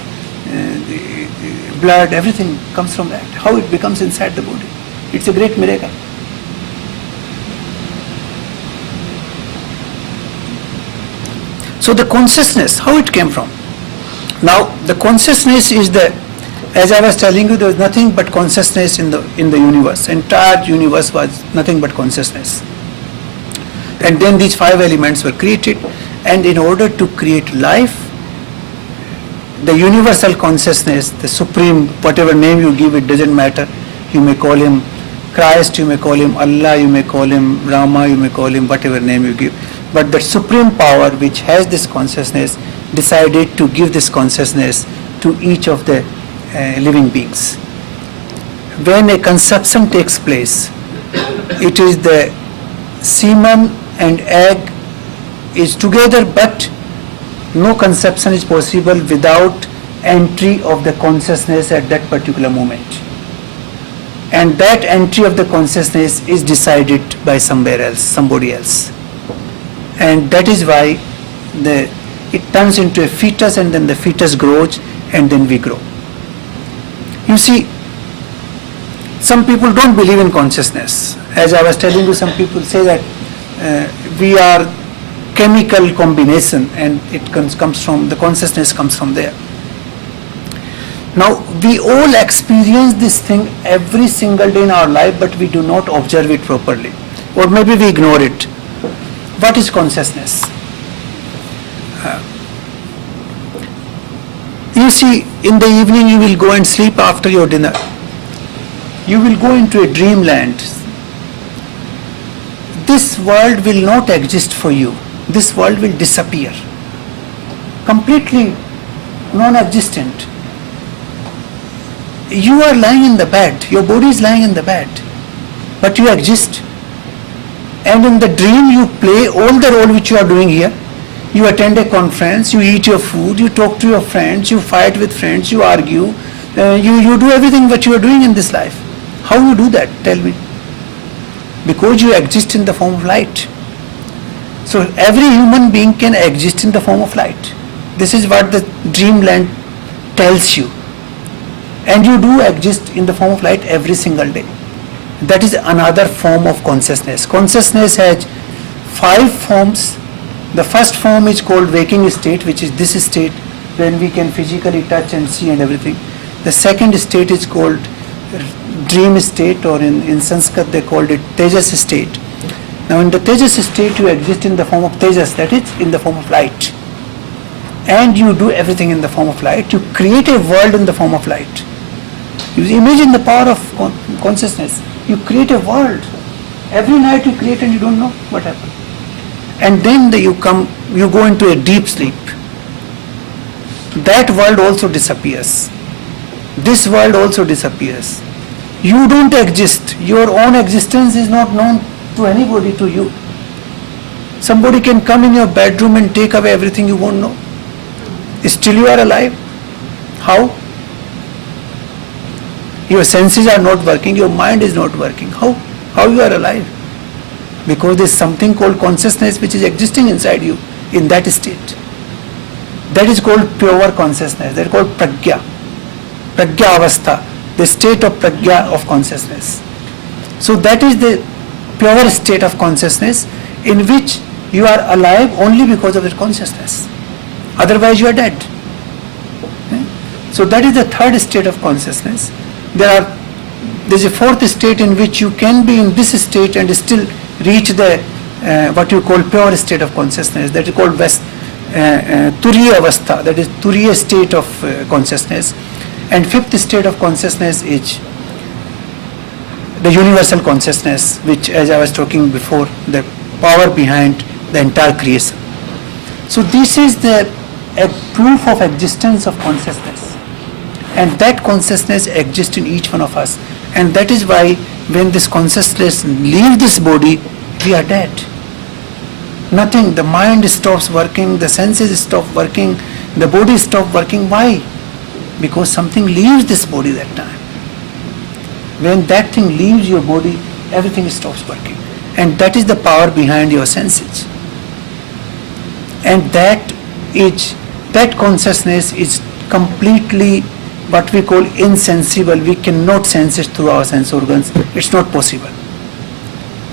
blood, everything comes from that. How it becomes inside the body. It's a great miracle. So the consciousness, how it came from? Now the consciousness is as I was telling you, there was nothing but consciousness in the universe. Entire universe was nothing but consciousness. And then these 5 elements were created, and in order to create life, the universal consciousness, the supreme, whatever name you give, it doesn't matter. You may call him Christ, you may call him Allah, you may call him Rama, you may call him whatever name you give. But the supreme power which has this consciousness decided to give this consciousness to each of the living beings. When a conception takes place, it is the semen and egg is together, but no conception is possible without entry of the consciousness at that particular moment. And that entry of the consciousness is decided by somewhere else, somebody else. And that is why it turns into a fetus, and then the fetus grows, and then we grow. You see, some people don't believe in consciousness. As I was telling you, some people say that we are chemical combination, and it comes from, the consciousness comes from there. Now, we all experience this thing every single day in our life, but we do not observe it properly. Or maybe we ignore it. What is consciousness? You see, in the evening you will go and sleep after your dinner. You will go into a dreamland. This world will not exist for you. This world will disappear. Completely non-existent. You are lying in the bed. Your body is lying in the bed. But you exist. And in the dream you play all the role which you are doing here. You attend a conference, you eat your food, you talk to your friends, you fight with friends, you argue, you do everything what you are doing in this life. How you do that? Tell me. Because you exist in the form of light. So every human being can exist in the form of light. This is what the dreamland tells you. And you do exist in the form of light every single day. That is another form of consciousness. Consciousness has 5 forms. The first form is called waking state, which is this state when we can physically touch and see and everything. The second state is called dream state, or in Sanskrit they called it Tejas state. Now in the Tejas state you exist in the form of Tejas, that is in the form of light. And you do everything in the form of light. You create a world in the form of light. You imagine the power of consciousness. You create a world. Every night you create and you don't know what happened. And then you go into a deep sleep. That world also disappears. This world also disappears. You don't exist. Your own existence is not known to anybody, to you. Somebody can come in your bedroom and take away everything, you won't know. Still you are alive. How? Your senses are not working, your mind is not working. How you are alive? Because there is something called consciousness which is existing inside you in that state. That is called pure consciousness. That is called pragya. Pragya avastha, the state of pragya of consciousness. So that is the pure state of consciousness in which You are alive only because of your consciousness. Otherwise you are dead. So that is the third state of consciousness. There's a fourth state in which you can be in this state and still reach the what you call pure state of consciousness. That is called Turiya Avastha, that is Turiya state of consciousness. And fifth state of consciousness is the universal consciousness, which, as I was talking before, the power behind the entire creation. So this is the proof of existence of consciousness, and that consciousness exists in each one of us. And that is why when this consciousness leaves this body, we are dead. Nothing, the mind stops working, the senses stop working, the body stops working. Why? Because something leaves this body that time. When that thing leaves your body, everything stops working. And that is the power behind your senses. And that consciousness is completely what we call insensible. We cannot sense it through our sense organs. It's not possible.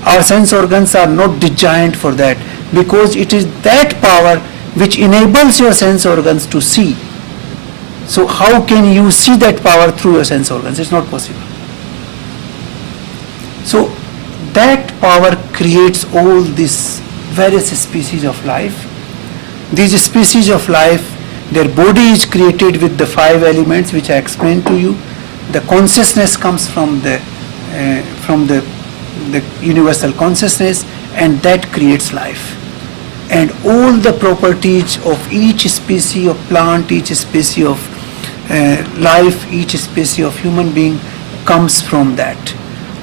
Our sense organs are not designed for that, because it is that power which enables your sense organs to see. So how can you see that power through your sense organs? It's not possible. So that power creates all these various species of life. These species of life, their body is created with the 5 elements which I explained to you. The consciousness comes from the universal consciousness, and that creates life. And all the properties of each species of plant, each species of life, each species of human being comes from that.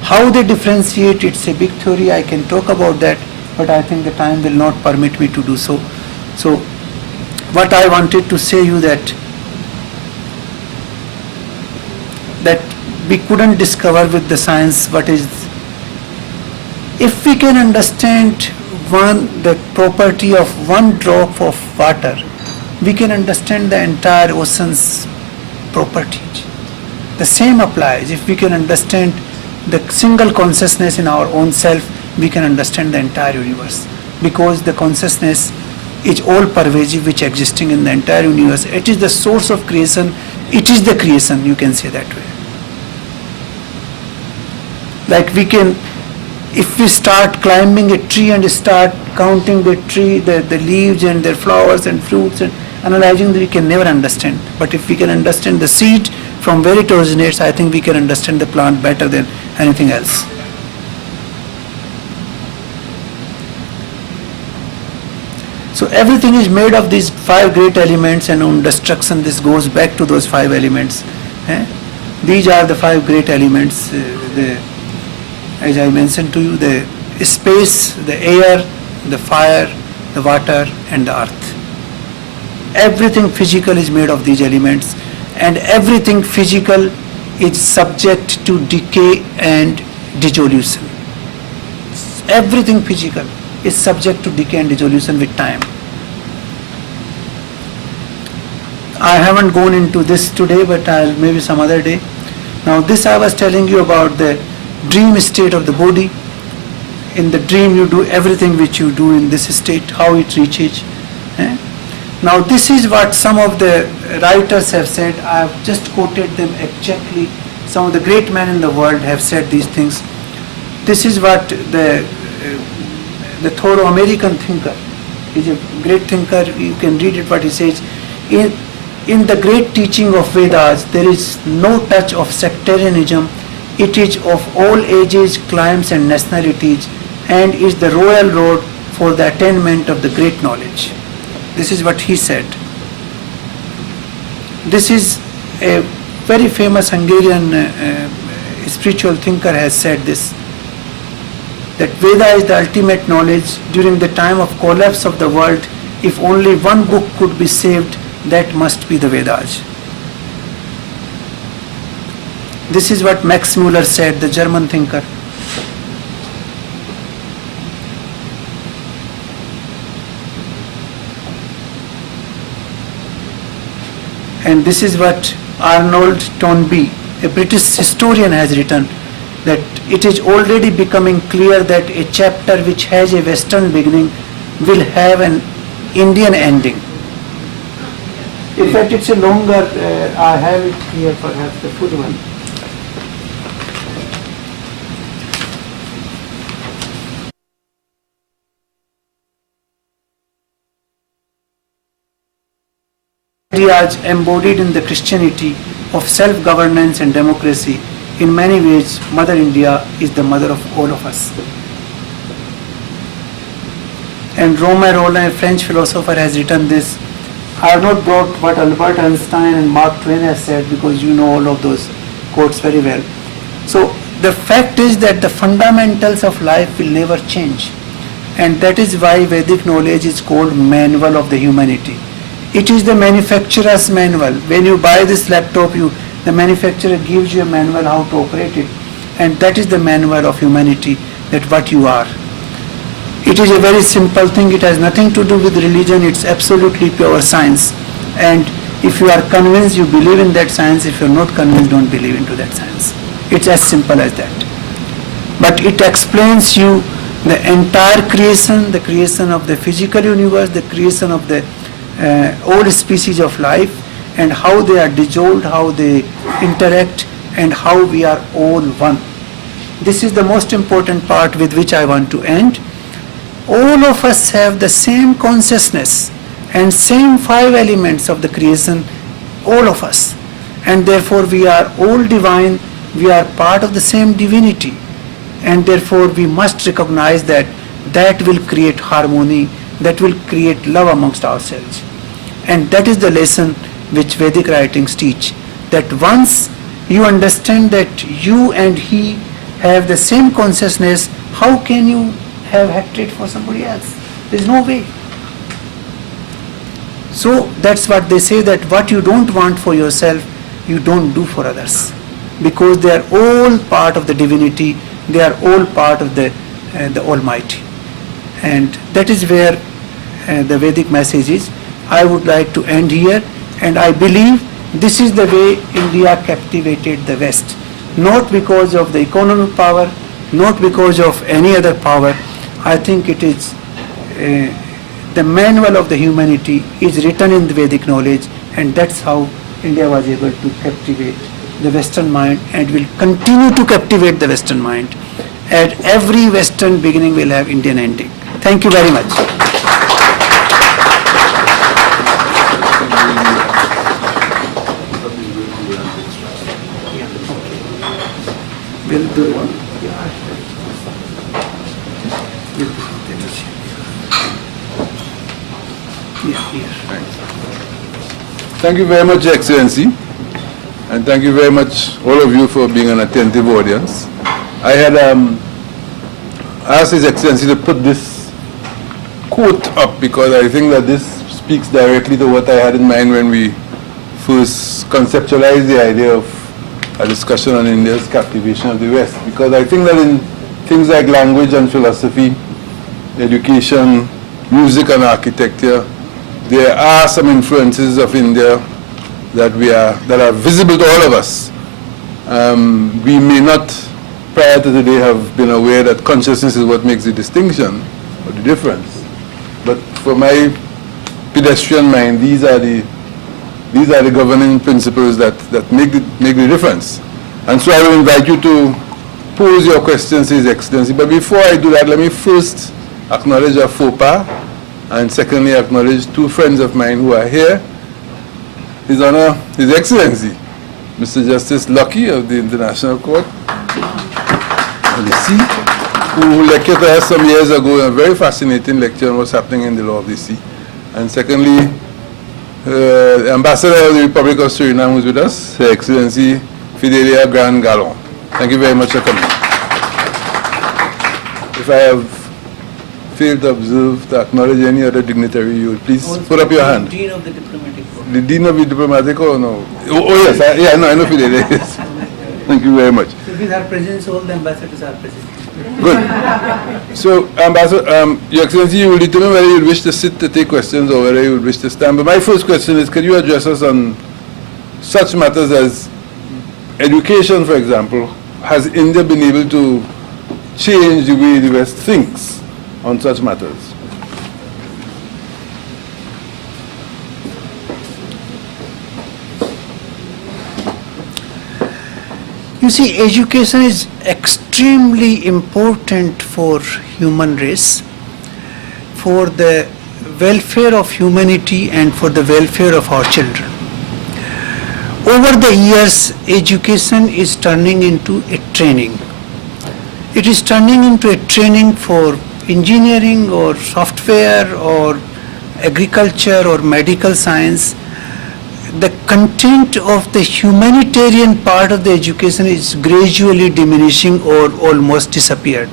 How they differentiate, it's a big theory. I can talk about that, but I think the time will not permit me to do so. So what I wanted to say you that we couldn't discover with the science what is. If we can understand the property of one drop of water, we can understand the entire ocean's properties. The same applies. If we can understand the single consciousness in our own self, we can understand the entire universe, because the consciousness is all pervasive, which existing in the entire universe. It is the source of creation. It is the creation, you can say that way. Like we can, if we start climbing a tree and start counting the tree, the leaves and their flowers and fruits and analyzing, we can never understand. But if we can understand the seed from where it originates, I think we can understand the plant better than anything else. So everything is made of these 5 great elements, and on destruction this goes back to those 5 elements. These are the 5 great elements, as I mentioned to you, the space, the air, the fire, the water and the earth. Everything physical is made of these elements, and everything physical is subject to decay and dissolution. Everything physical is subject to decay and dissolution with time. I haven't gone into this today, but I'll maybe some other day. Now this I was telling you about the dream state of the body. In the dream you do everything which you do in this state, how it reaches. Now this is what some of the writers have said. I have just quoted them exactly. Some of the great men in the world have said these things. This is what the thorough American thinker, is a great thinker, you can read it what he says. In the great teaching of Vedas, there is no touch of sectarianism. It is of all ages, climes and nationalities, and is the royal road for the attainment of the great knowledge. This is what he said. This is a very famous Hungarian spiritual thinker has said this, that Veda is the ultimate knowledge. During the time of collapse of the world, if only one book could be saved, that must be the Vedas. This is what Max Muller said, the German thinker. And this is what Arnold Toynbee, a British historian, has written, that it is already becoming clear that a chapter which has a Western beginning will have an Indian ending. In fact, it's a longer, I have it here, perhaps the full one. Ideas embodied in the Christianity of self-governance and democracy. In many ways, Mother India is the mother of all of us. And Romain Rolland, a French philosopher, has written this. I have not brought what Albert Einstein and Mark Twain has said because you know all of those quotes very well. So the fact is that the fundamentals of life will never change. And that is why Vedic knowledge is called manual of the humanity. It is the manufacturer's manual. When you buy this laptop, the manufacturer gives you a manual how to operate it. And that is the manual of humanity, that what you are. It is a very simple thing. It has nothing to do with religion. It's absolutely pure science. And if you are convinced, you believe in that science. If you're not convinced, don't believe into that science. It's as simple as that. But it explains you the entire creation, the creation of the physical universe, the creation of the all species of life, and how they are dissolved, how they interact, and how we are all one. This is the most important part with which I want to end. All of us have the same consciousness and same 5 elements of the creation, all of us. And therefore we are all divine, we are part of the same divinity. And therefore we must recognize that that will create harmony, that will create love amongst ourselves. And that is the lesson which Vedic writings teach, that once you understand that you and he have the same consciousness, how can you have hatred for somebody else? There is no way. So that's what they say, that what you don't want for yourself, you don't do for others. Because they are all part of the divinity, they are all part of the Almighty. And that is where the Vedic message is. I would like to end here, and I believe this is the way India captivated the West. Not because of the economic power, not because of any other power. I think it is the manual of the humanity is written in the Vedic knowledge, and that's how India was able to captivate the Western mind and will continue to captivate the Western mind. And every Western beginning will have Indian ending. Thank you very much. We'll do one. Thank you very much, Excellency, and thank you very much, all of you, for being an attentive audience. I had asked His Excellency to put this quote up because I think that this speaks directly to what I had in mind when we first conceptualized the idea of a discussion on India's captivation of the West. Because I think that in things like language and philosophy, education, music and architecture, there are some influences of India that are visible to all of us. We may not, prior to today, have been aware that consciousness is what makes the distinction or the difference. But for my pedestrian mind, these are the governing principles that make the difference. And so I will invite you to pose your questions to His Excellency. But before I do that, let me first acknowledge a faux pas, and secondly acknowledge 2 friends of mine who are here. His Honor, His Excellency, Mr. Justice Lucky of the International Court, of the Sea, who lectured to us some years ago, a very fascinating lecture on what's happening in the law of the sea. And secondly, the Ambassador of the Republic of Suriname, who's with us, Her Excellency Fidelia Grand Gallon. Thank you very much for coming. If I have failed to observe, to acknowledge any other dignitary, you would please put up your hand. Dean of the Diplomatic Corps. The Dean of the Diplomatic Corps, no? Oh yes, I know Fidelia. Yes. Thank you very much. So with our presence, all the ambassadors are present. Good. So, Ambassador, Your Excellency, you will determine whether you wish to sit to take questions or whether you would wish to stand. But my first question is, could you address us on such matters as education, for example? Has India been able to change the way the West thinks on such matters? You see, education is extremely important for human race, for the welfare of humanity and for the welfare of our children. Over the years, education is turning into a training. It is turning into a training for engineering or software or agriculture or medical science. The content of the humanitarian part of the education is gradually diminishing or almost disappeared.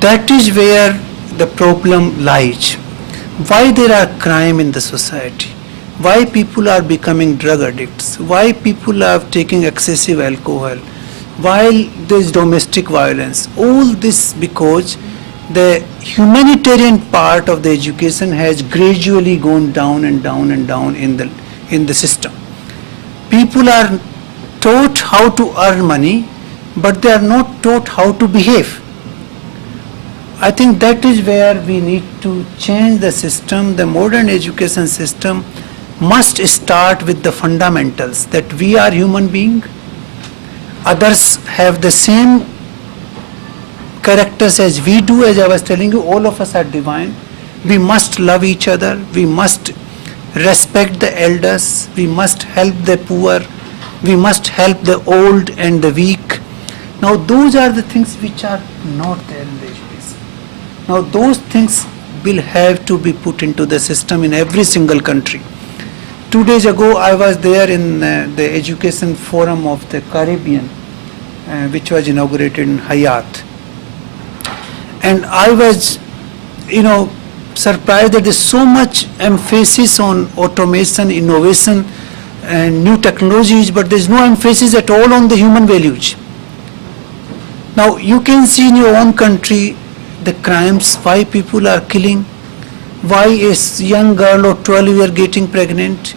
That is where the problem lies. Why there are crime in the society? Why people are becoming drug addicts? Why people are taking excessive alcohol? Why there is domestic violence? All this because the humanitarian part of the education has gradually gone down and down and down in the system. People are taught how to earn money, but they are not taught how to behave. I think that is where we need to change the system. The modern education system must start with the fundamentals that we are human beings. Others have the same characters as we do. As I was telling you, all of us are divine. We must love each other. We must respect the elders. We must help the poor. We must help the old and the weak. Now those are the things which are not there in the education. Now those things will have to be put into the system in every single country. 2 days ago I was there in the education forum of the Caribbean, which was inaugurated in Hayat. And I was, surprised that there's so much emphasis on automation, innovation, and new technologies, but there's no emphasis at all on the human values. Now, you can see in your own country the crimes, why people are killing, why a young girl of 12 years getting pregnant.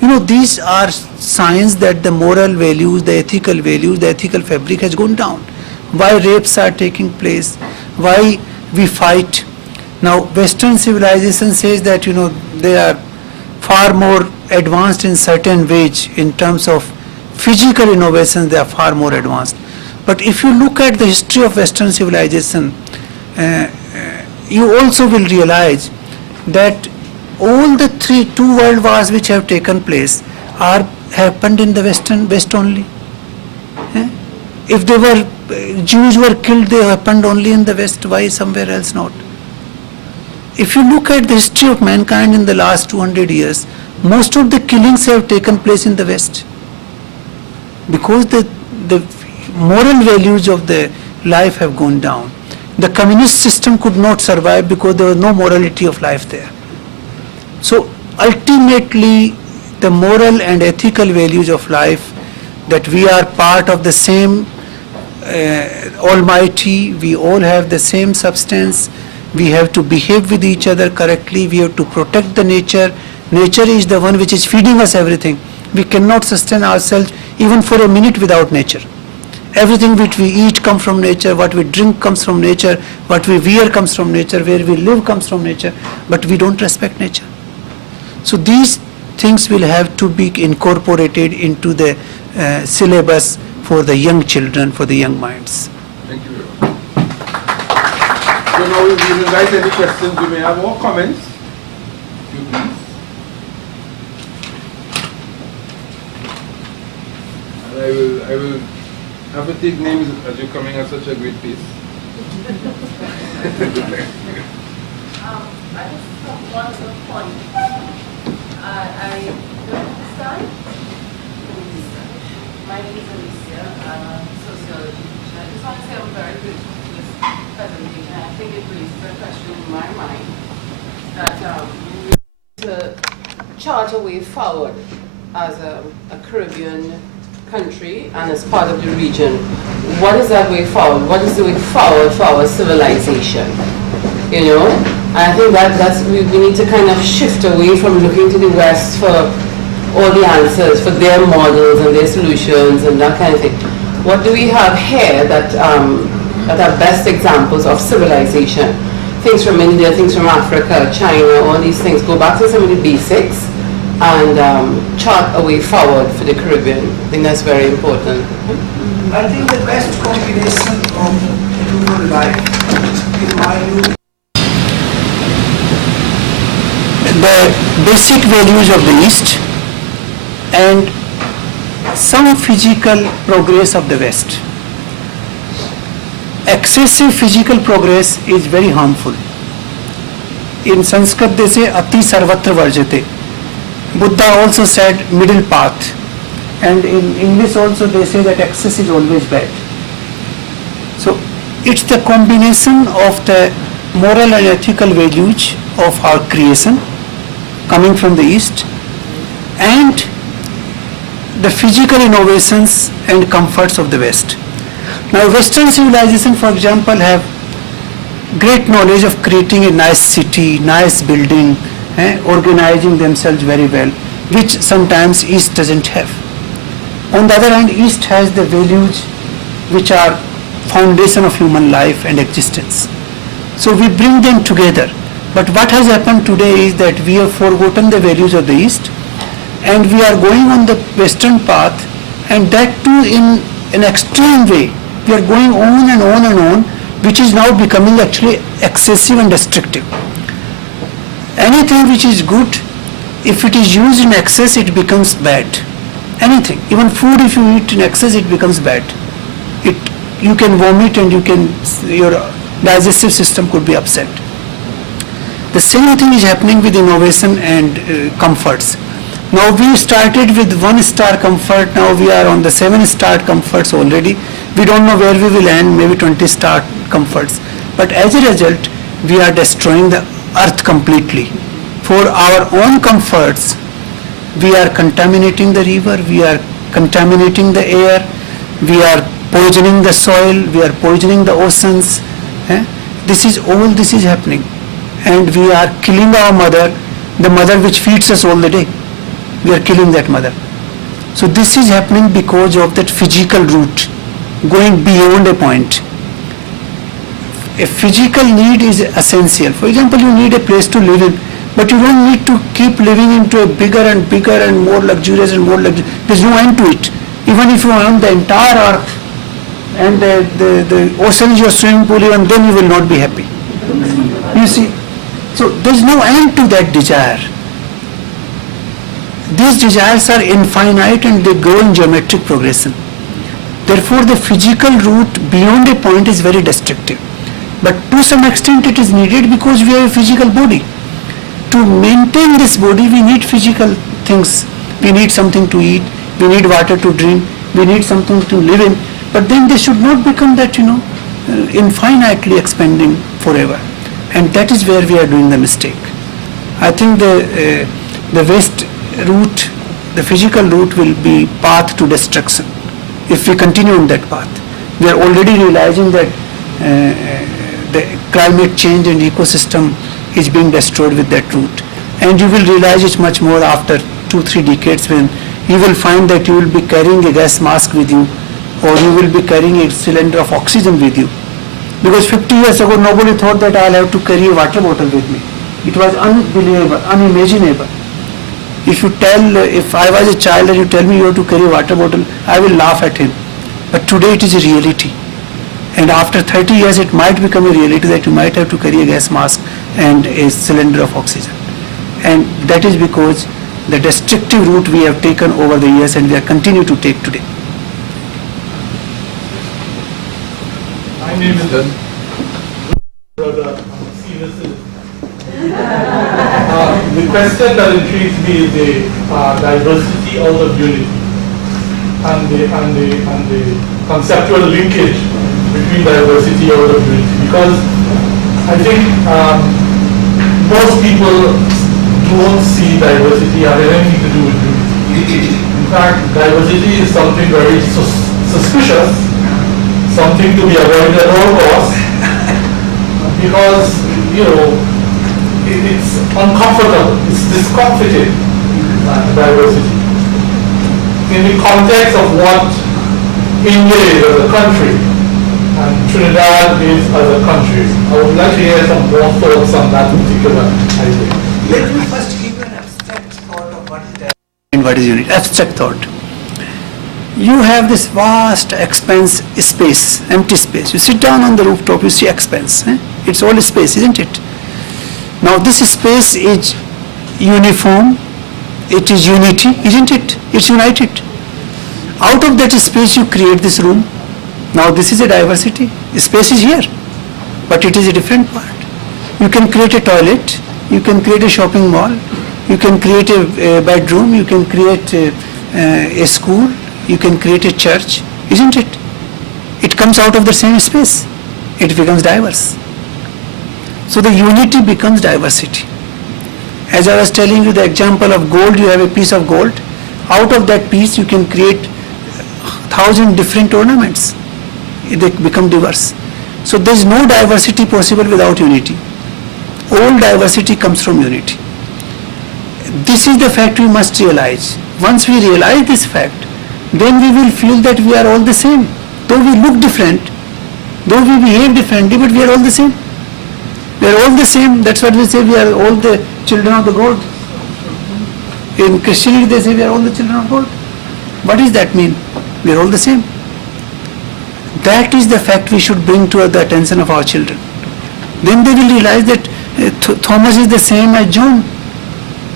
These are signs that the moral values, the ethical fabric has gone down. Why rapes are taking place, why we fight. Now, Western civilization says that, they are far more advanced in certain ways. In terms of physical innovations, they are far more advanced. But if you look at the history of Western civilization, you also will realize that all the two world wars which have taken place are happened in the West only. If they were Jews were killed, they happened only in the West. Why somewhere else not? If you look at the history of mankind in the last 200 years, most of the killings have taken place in the West, because the moral values of the life have gone down. The communist system could not survive because there was no morality of life there. So ultimately, the moral and ethical values of life, that we are part of the same Almighty, we all have the same substance, we have to behave with each other correctly, we have to protect the nature. Nature is the one which is feeding us everything. We cannot sustain ourselves even for a minute without nature. Everything which we eat comes from nature, what we drink comes from nature, what we wear comes from nature, where we live comes from nature, but we don't respect nature. So these things will have to be incorporated into the syllabus for the young children, for the young minds. Thank you very much. So now we will invite any questions you may have or comments. You please. And I will have to take names as you're coming at such a great pace. I just have one other point. I don't understand. My name is Alicia, sociology teacher. I just want to say I'm very grateful for this presentation. I think it raises a question in my mind that we need to chart a way forward as a Caribbean country and as part of the region. What is that way forward? What is the way forward for our civilization? And I think that's we need to kind of shift away from looking to the West for all the answers, for their models and their solutions and that kind of thing. What do we have here that are best examples of civilization? Things from India, things from Africa, China, all these things. Go back to some of the basics, and chart a way forward for the Caribbean. I think that's very important. I think the best combination of rural life, in my view, the basic values of the East and some physical progress of the West. Excessive physical progress is very harmful. In Sanskrit they say ati sarvatra varjate. Buddha also said middle path. And in English also they say that excess is always bad. So it's the combination of the moral and ethical values of our creation coming from the East and the physical innovations and comforts of the West. Now Western civilization, for example, have great knowledge of creating a nice city, nice building, organizing themselves very well, which sometimes East doesn't have. On the other hand, East has the values which are foundation of human life and existence. So we bring them together. But what has happened today is that we have forgotten the values of the East and we are going on the Western path, and that too in an extreme way. We are going on and on and on, which is now becoming actually excessive and restrictive. Anything which is good, if it is used in excess, it becomes bad. Anything, even food, if you eat in excess, it becomes bad. You can vomit and your digestive system could be upset. The same thing is happening with innovation and comforts. Now we started with 1-star comfort, now we are on the 7-star comforts already. We don't know where we will end, maybe 20-star comforts. But as a result, we are destroying the earth completely. For our own comforts, we are contaminating the river, we are contaminating the air, we are poisoning the soil, we are poisoning the oceans. This is happening. And we are killing our mother, the mother which feeds us all the day. We are killing that mother. So this is happening because of that physical route, going beyond a point. A physical need is essential. For example, you need a place to live in, but you don't need to keep living into a bigger and bigger and more luxurious and more luxurious. There's no end to it. Even if you own the entire earth and the ocean is your swimming pool, even then you will not be happy. You see? So there's no end to that desire. These desires are infinite and they grow in geometric progression. Therefore, the physical route beyond a point is very destructive. But to some extent it is needed because we have a physical body. To maintain this body, we need physical things. We need something to eat, we need water to drink, we need something to live in. But then they should not become that, infinitely expanding forever. And that is where we are doing the mistake. I think the West route, the physical route will be path to destruction if we continue on that path. We are already realizing that the climate change and ecosystem is being destroyed with that route. And you will realize it much more after 2-3 decades when you will find that you will be carrying a gas mask with you or you will be carrying a cylinder of oxygen with you. Because 50 years ago nobody thought that I'll have to carry a water bottle with me. It was unbelievable, unimaginable. If I was a child and you tell me you have to carry a water bottle, I will laugh at him. But today it is a reality. And after 30 years it might become a reality that you might have to carry a gas mask and a cylinder of oxygen. And that is because the destructive route we have taken over the years and we are continue to take today. My name is Brother, I'm a senior citizen. The question that intrigues me is the diversity out of unity and the conceptual linkage between diversity out of unity. Because I think most people don't see diversity having anything to do with unity. In fact, diversity is something very suspicious, something to be avoided at all costs, because, it's uncomfortable, it's discomforting, diversity. In the context of what India is as a country, and Trinidad is as a country, I would like to hear some more thoughts on that particular idea. Let me first give you an abstract thought of what is what is unity, abstract thought. You have this vast expanse space, empty space. You sit down on the rooftop, you see expanse. It's all space, isn't it? Now this space is uniform, it is unity, isn't it? It's united. Out of that space you create this room. Now this is a diversity. Space is here, but it is a different part. You can create a toilet, you can create a shopping mall, you can create a bedroom, you can create a school, you can create a church, isn't it? It comes out of the same space. It becomes diverse. So the unity becomes diversity. As I was telling you the example of gold, you have a piece of gold. Out of that piece you can create 1,000 different ornaments. They become diverse. So there is no diversity possible without unity. All diversity comes from unity. This is the fact we must realize. Once we realize this fact, then we will feel that we are all the same. Though we look different, though we behave differently, but we are all the same. We are all the same. That's what we say, we are all the children of the God. In Christianity they say we are all the children of God. What does that mean? We are all the same. That is the fact we should bring to the attention of our children. Then they will realize that Thomas is the same as John,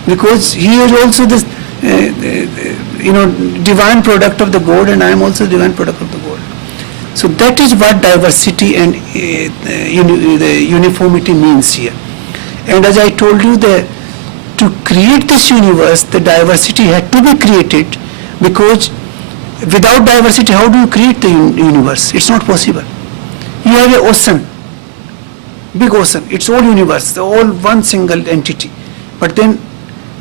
because he is also this divine product of the God, and I am also divine product of the God. So that is what diversity and the uniformity means here. And as I told you, to create this universe, the diversity had to be created, because without diversity, how do you create the universe? It's not possible. You have an ocean, big ocean, it's all universe, all one single entity. But then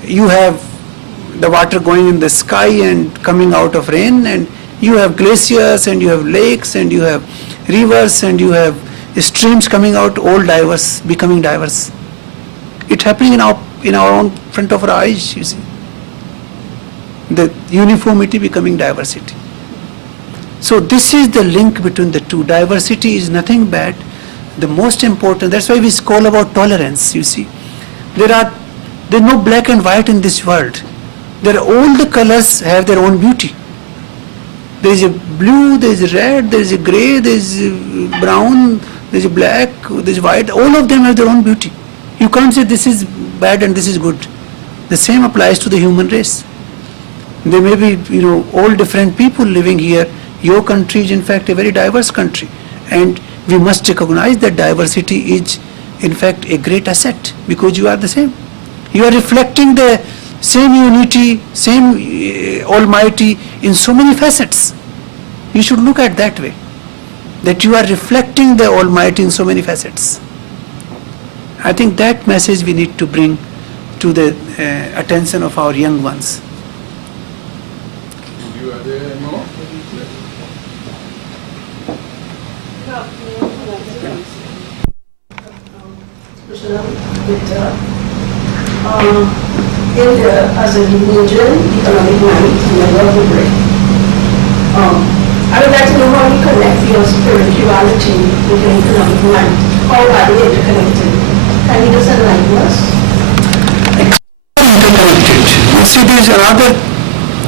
you have the water going in the sky and coming out of rain, and you have glaciers, and you have lakes, and you have rivers, and you have streams coming out, all diverse, becoming diverse. It's happening in our own front of our eyes, you see. The uniformity becoming diversity. So this is the link between the two. Diversity is nothing bad. The most important, that's why we call about tolerance, you see. There's no black and white in this world. All the colors have their own beauty. There is a blue, there is a red, there is a grey, there is a brown, there is a black, there is white. All of them have their own beauty. You can't say this is bad and this is good. The same applies to the human race. There may be, all different people living here. Your country is in fact a very diverse country, and we must recognize that diversity is in fact a great asset, because you are the same. You are reflecting the same unity, same Almighty in so many facets. You should look at that way, that you are reflecting the Almighty in so many facets. I think that message we need to bring to the attention of our young ones. You are there anymore? India as a religion, economic might, never of the break. I would like to know how you connect your spirituality with your economic might. How are they interconnected? Can you just enlighten us? Interconnected. See, there is another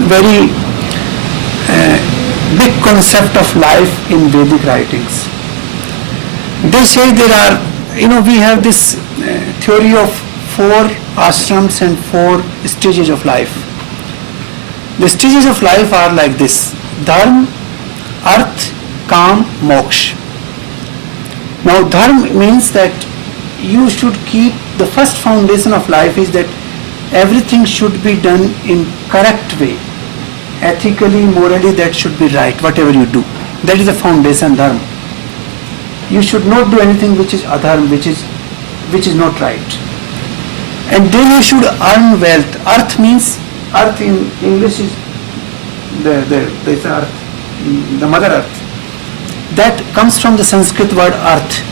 very big concept of life in Vedic writings. They say there are, we have this theory of 4 ashrams and 4 stages of life. The stages of life are like this: dharma, arth, kam, moksha. Now dharma means that you should keep, the first foundation of life is that everything should be done in correct way. Ethically, morally, that should be right, whatever you do. That is the foundation, dharma. You should not do anything which is adharma, which is not right. And then you should earn wealth. Arth means, earth in English is the earth, the mother earth. That comes from the Sanskrit word earth.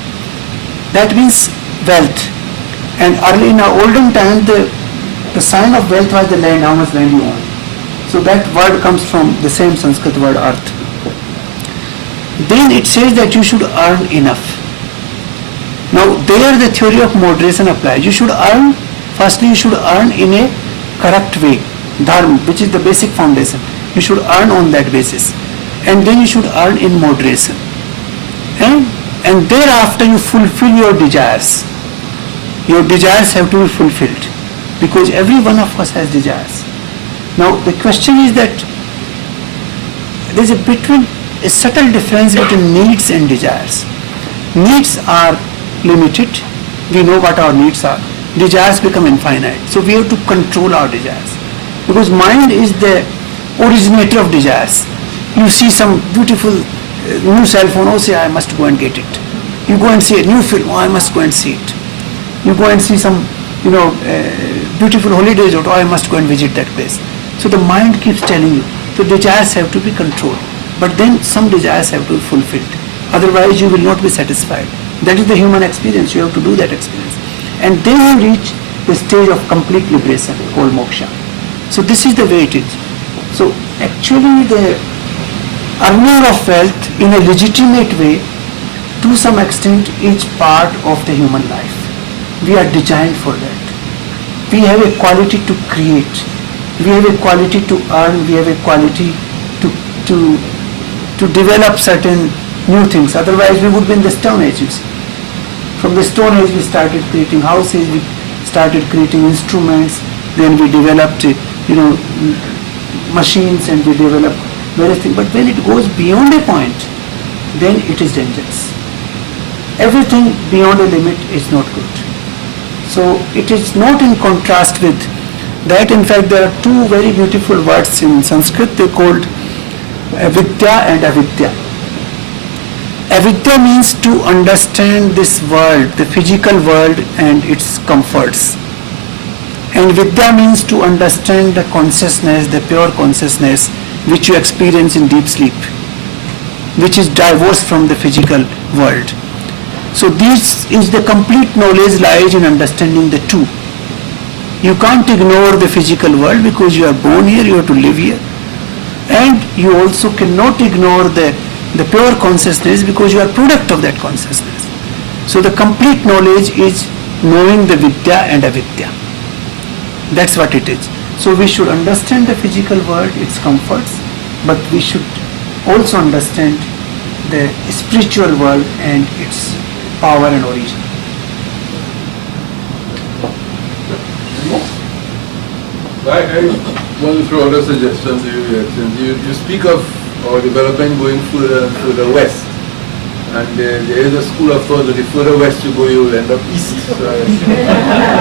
That means wealth. And early in our olden time, the sign of wealth was the land, how much land you own. So that word comes from the same Sanskrit word earth. Then it says that you should earn enough. Now there the theory of moderation applies. You should earn, firstly you should earn in a correct way. dharma, which is the basic foundation. You should earn on that basis. And then you should earn in moderation. And thereafter you fulfill your desires. Your desires have to be fulfilled, because every one of us has desires. Now the question is that there is a subtle difference between needs and desires. Needs are limited. We know what our needs are. Desires become infinite. So we have to control our desires, because mind is the originator of desires. You see some beautiful new cell phone, oh say I must go and get it. You go and see a new film, oh I must go and see it. You go and see some beautiful holiday resort, oh I must go and visit that place. So the mind keeps telling you. So desires have to be controlled. But then some desires have to be fulfilled. Otherwise you will not be satisfied. That is the human experience. You have to do that experience. And then you reach the stage of complete liberation called moksha. So this is the way it is. So actually the earning of wealth in a legitimate way, to some extent, is part of the human life. We are designed for that. We have a quality to create. We have a quality to earn. We have a quality to develop certain new things. Otherwise we would be in the Stone Age, you see. From the Stone Age we started creating houses, we started creating instruments, then we developed machines, and we developed various things. But when it goes beyond a point, then it is dangerous. Everything beyond a limit is not good. So it is not in contrast with that. In fact, there are two very beautiful words in Sanskrit. They are called avidya and avidya. Avidya means to understand this world, the physical world and its comforts. And vidya means to understand the consciousness, the pure consciousness which you experience in deep sleep, which is divorced from the physical world. So this is the complete knowledge lies in understanding the two. You can't ignore the physical world because you are born here, you have to live here. And you also cannot ignore the pure consciousness because you are product of that consciousness. So the complete knowledge is knowing the vidya and avidya. That's what it is. So we should understand the physical world, its comforts, but we should also understand the spiritual world and its power and origin. I want to throw out a suggestion to you here. Since you speak of our development going further and further west, and there is a school of thought that the further west you go, you will end up east. So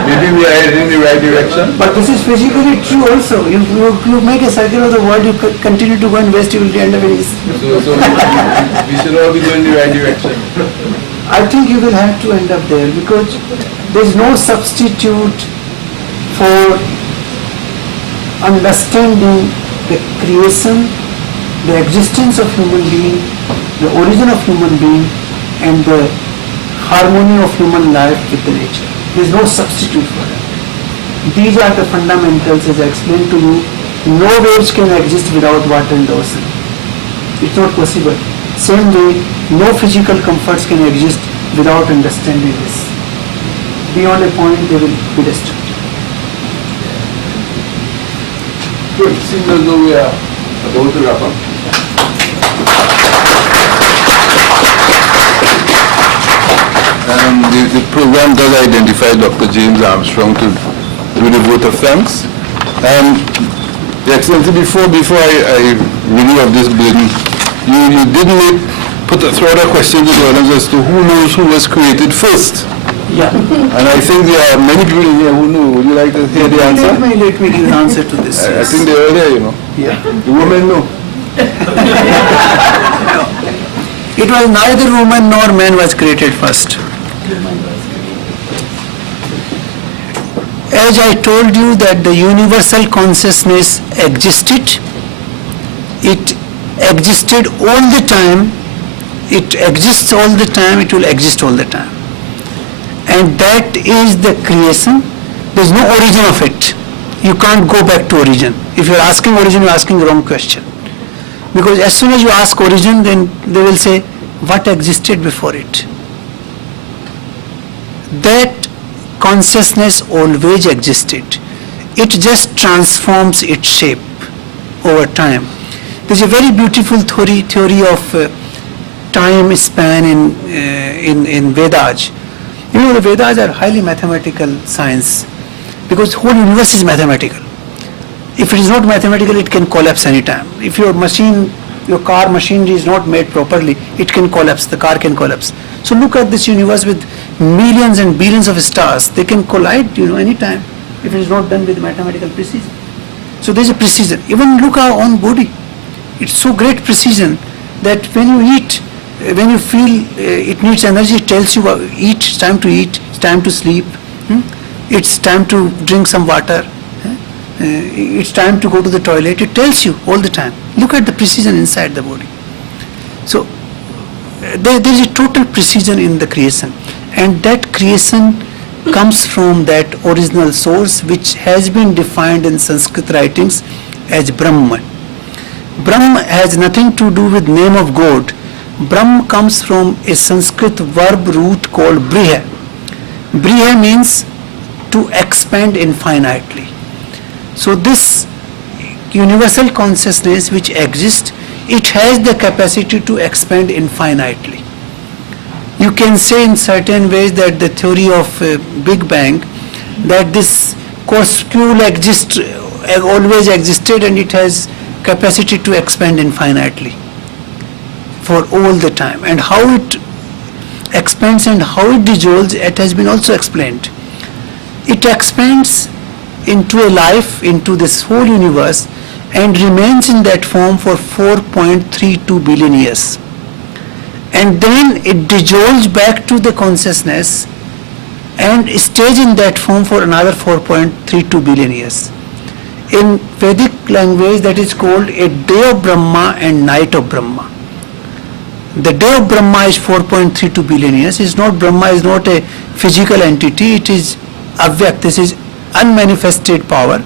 maybe we are heading in the right direction. But this is physically true also. You make a circle of the world, you continue to go in west, you will end up in east. So we should all be going in the right direction. I think you will have to end up there because there is no substitute for understanding the creation, the existence of human being, the origin of human being, and the harmony of human life with the nature. There is no substitute for that. These are the fundamentals, as I explained to you. No waves can exist without water in the ocean. It's not possible. Same way, no physical comforts can exist without understanding this. Beyond a point, they will be destroyed. Good. Seems as though we are about to wrap up. The program does identify Dr. James Armstrong to do the vote of thanks. Your Excellency, before I renew of this burden, you did throw out a question to the audience as to who knows who was created first. Yeah. And I think there are many people in here who know. Would you like to hear the answer? Let me give the answer to this. I think they are there, Yeah. The women know. It was neither woman nor man was created first. As I told you that the universal consciousness existed, it existed all the time, it exists all the time, it will exist all the time. And that is the creation. There is no origin of it. You can't go back to origin. If you are asking origin, you are asking the wrong question. Because as soon as you ask origin, then they will say, what existed before it? That consciousness always existed. it just transforms its shape over time. There's a very beautiful theory of time span in Vedas. You know, the Vedas are highly mathematical science because whole universe is mathematical. If it is not mathematical, it can collapse anytime. If your car machinery is not made properly, it can collapse, the car can collapse. So look at this universe with millions and billions of stars. They can collide, anytime if it is not done with mathematical precision. So there is a precision. Even look at our own body. It's so great precision that when you eat, when you feel it needs energy, it tells you eat, it's time to eat, it's time to sleep, it's time to drink some water, it's time to go to the toilet. It tells you all the time. Look at the precision inside the body. So there is a total precision in the creation, and that creation comes from that original source which has been defined in Sanskrit writings as Brahman. Brahma has nothing to do with name of God. Brahm comes from a Sanskrit verb root called briha. Briha means to expand infinitely. So this universal consciousness which exists, it has the capacity to expand infinitely. You can say in certain ways that the theory of Big Bang, that this corpuscle always existed and it has capacity to expand infinitely for all the time. And how it expands and how it dissolves, it has been also explained. It expands into a life, into this whole universe, and remains in that form for 4.32 billion years. And then it dissolves back to the consciousness and stays in that form for another 4.32 billion years. In Vedic language, that is called a day of Brahma and night of Brahma. The day of Brahma is 4.32 billion years. Brahma is not a physical entity, it is Avyakt. This is unmanifested power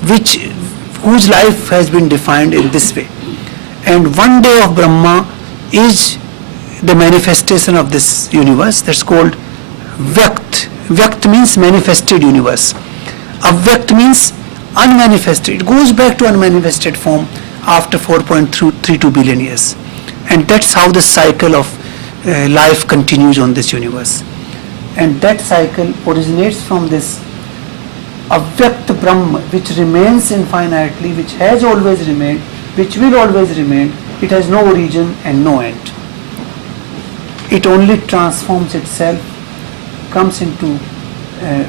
whose life has been defined in this way. And one day of Brahma is the manifestation of this universe. That's called Vyakt. Vyakt means manifested universe. Avyakt means unmanifested. It goes back to unmanifested form after 4.32 billion years. And that's how the cycle of life continues on this universe. And that cycle originates from this Avyakt Brahma, which remains infinitely, which has always remained, which will always remain. It has no origin and no end. It only transforms itself, comes into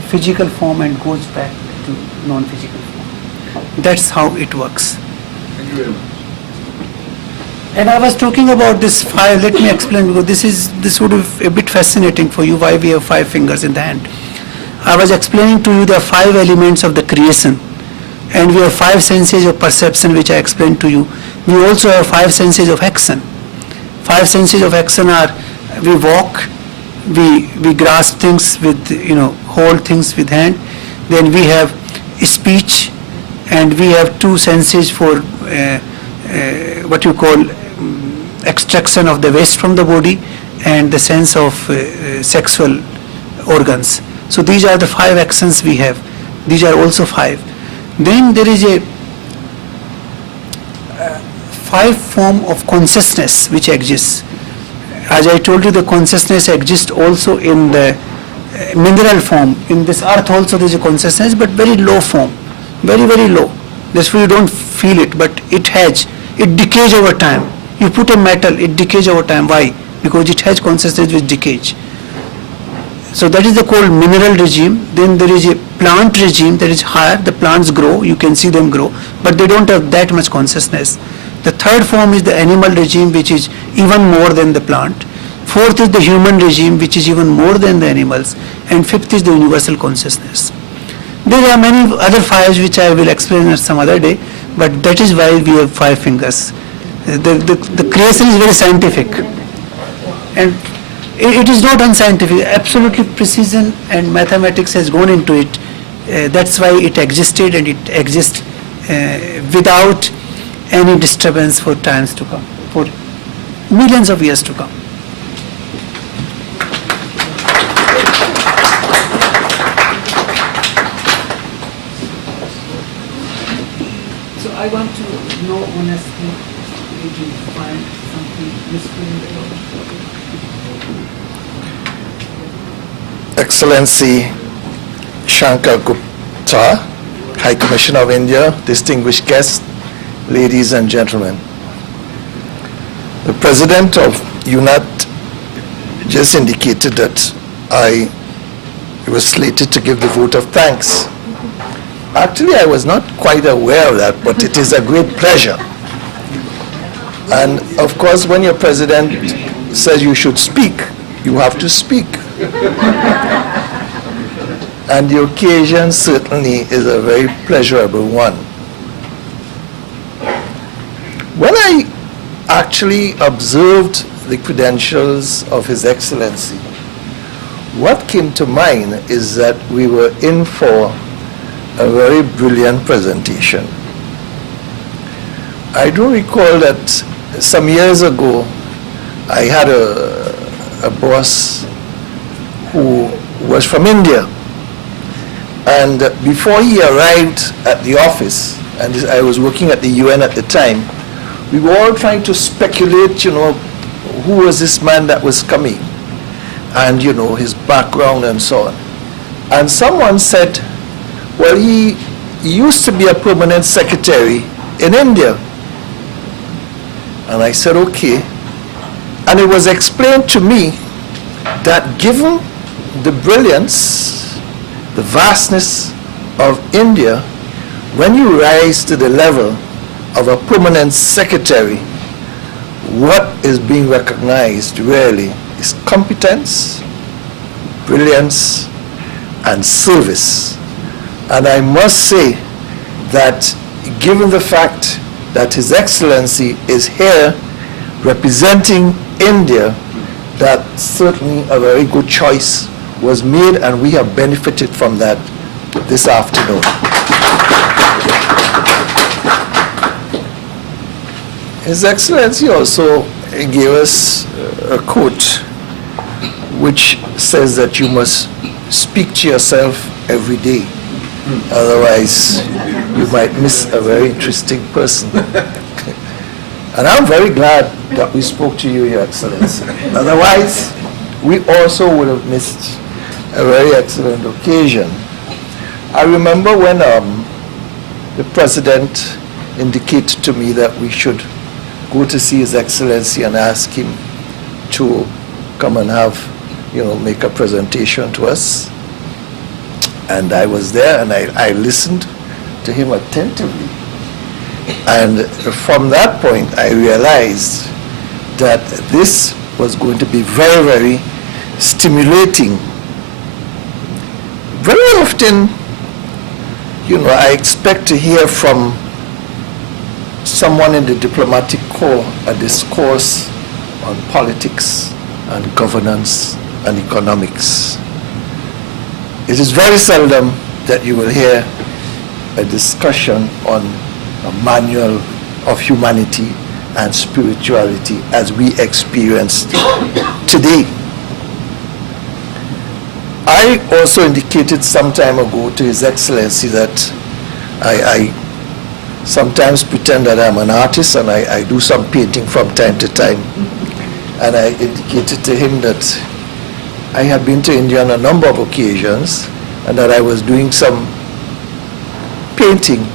physical form and goes back to non-physical form. That's how it works. Thank you very much. And I was talking about this 5, let me explain, because this would be a bit fascinating for you, why we have 5 fingers in the hand. I was explaining to you the 5 elements of the creation, and we have 5 senses of perception which I explained to you. We also have 5 senses of action. 5 senses of action are, we walk, we grasp things with, hold things with hand, then we have speech, and we have 2 senses for what you call extraction of the waste from the body, and the sense of sexual organs. So these are the 5 actions we have. These are also 5. Then there is a 5 form of consciousness which exists. As I told you, the consciousness exists also in the mineral form. In this earth also there is a consciousness, but very low form, very, very low. That's why you don't feel it, but it decays over time. You put a metal, it decays over time. Why? Because it has consciousness which decays. So that is the called mineral regime. Then there is a plant regime that is higher. The plants grow, you can see them grow, but they don't have that much consciousness. The third form is the animal regime, which is even more than the plant. Fourth is the human regime, which is even more than the animals. And fifth is the universal consciousness. There are many other 5s which I will explain at some other day, but that is why we have 5 fingers. The creation is very scientific. And it is not unscientific. Absolutely precision and mathematics has gone into it. That's why it existed, and it exists without any disturbance for times to come, for millions of years to come. So I want to know honestly, did you find something useful in the report? Excellency Shankar Gupta, High Commissioner of India, distinguished guests, ladies and gentlemen. The President of UNAT just indicated that I was slated to give the vote of thanks. Actually, I was not quite aware of that, but it is a great pleasure. And of course, when your president says you should speak, you have to speak. And the occasion certainly is a very pleasurable one. When I actually observed the credentials of His Excellency, what came to mind is that we were in for a very brilliant presentation. I do recall that some years ago, I had a boss who was from India. And before he arrived at the office, and I was working at the UN at the time, we were all trying to speculate, who was this man that was coming? And, his background and so on. And someone said, well, he used to be a permanent secretary in India. And I said, okay. And it was explained to me that given the brilliance, the vastness of India, when you rise to the level of a permanent secretary, what is being recognized really is competence, brilliance, and service. And I must say that given the fact that His Excellency is here representing India, that certainly a very good choice was made, and we have benefited from that this afternoon. His Excellency also gave us a quote which says that you must speak to yourself every day. Otherwise, you might miss a very interesting person. And I'm very glad that we spoke to you, Your Excellency. Otherwise, we also would have missed a very excellent occasion. I remember when the President indicated to me that we should go to see His Excellency and ask him to come and make a presentation to us. And I was there and I listened to him attentively. And from that point, I realized that this was going to be very, very stimulating. Very often, I expect to hear from someone in the diplomatic corps a discourse on politics and governance and economics. It is very seldom that you will hear a discussion on a manual of humanity and spirituality as we experienced today. I also indicated some time ago to His Excellency that I sometimes pretend that I'm an artist and I do some painting from time to time. And I indicated to him that I had been to India on a number of occasions and that I was doing some painting,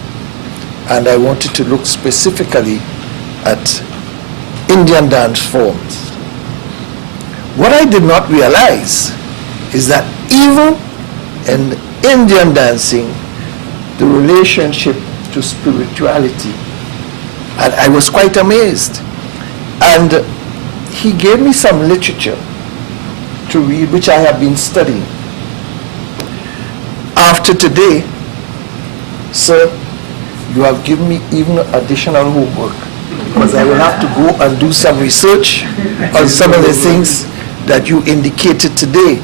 and I wanted to look specifically at Indian dance forms. What I did not realize is that even in Indian dancing, the relationship to spirituality, and I was quite amazed. And he gave me some literature to read, which I have been studying. After today, sir, you have given me even additional homework, because I will have to go and do some research on some of the things that you indicated today.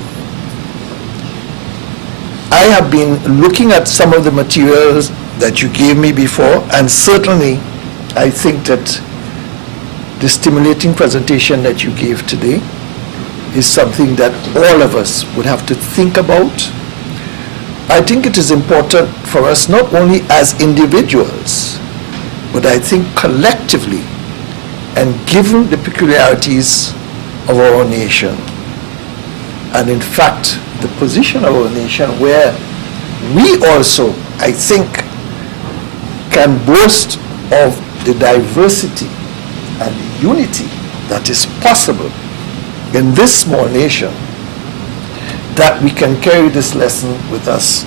I have been looking at some of the materials that you gave me before, and certainly I think that the stimulating presentation that you gave today is something that all of us would have to think about. I think it is important for us, not only as individuals, but I think collectively, and given the peculiarities of our nation, and in fact, the position of our nation where we also, I think, can boast of the diversity and the unity that is possible in this small nation, that we can carry this lesson with us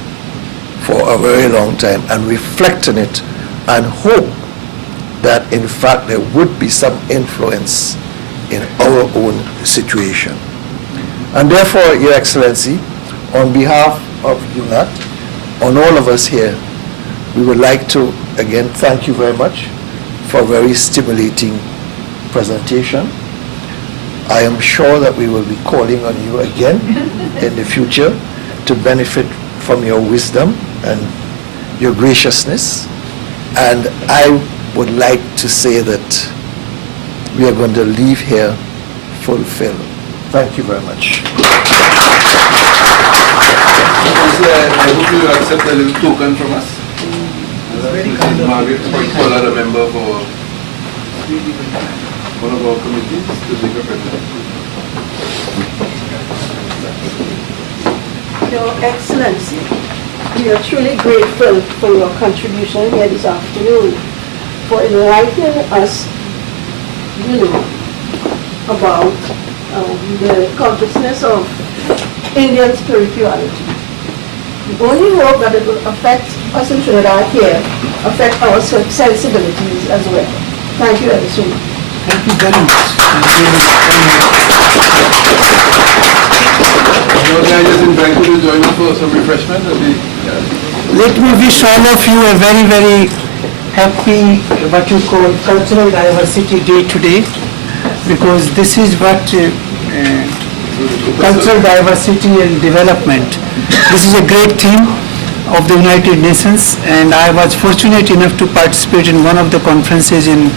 for a very long time and reflect on it and hope that in fact there would be some influence in our own situation. And therefore, Your Excellency, on behalf of UNAT, on all of us here, we would like to again thank you very much for a very stimulating presentation. I am sure that we will be calling on you again in the future to benefit from your wisdom and your graciousness. And I would like to say that we are going to leave here fulfilled. Thank you very much. I hope you accept a little token from us. Margaret, call her a member for one of our committees to take a present. Your Excellency, we are truly grateful for your contribution here this afternoon, for enlightening us, about the consciousness of Indian spirituality. We only hope that it will affect us in Trinidad here, affect our sensibilities as well. Thank you ever so much. Thank you very much. Thank you very Now, can I just invite you to join us for some refreshment? Let me wish all of you a very, very happy, what you call, cultural diversity day today, because this is what cultural diversity and development. This is a great theme of the United Nations, and I was fortunate enough to participate in one of the conferences in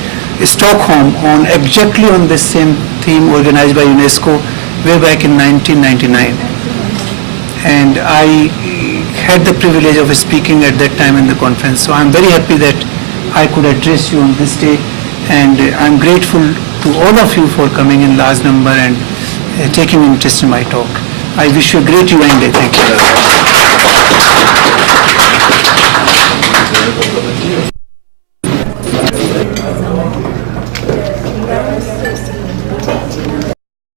Stockholm on exactly on this same theme organized by UNESCO way back in 1999. And I had the privilege of speaking at that time in the conference. So I'm very happy that I could address you on this day, and I'm grateful to all of you for coming in large number and taking interest in my talk. I wish you a great UAN Day. Thank you.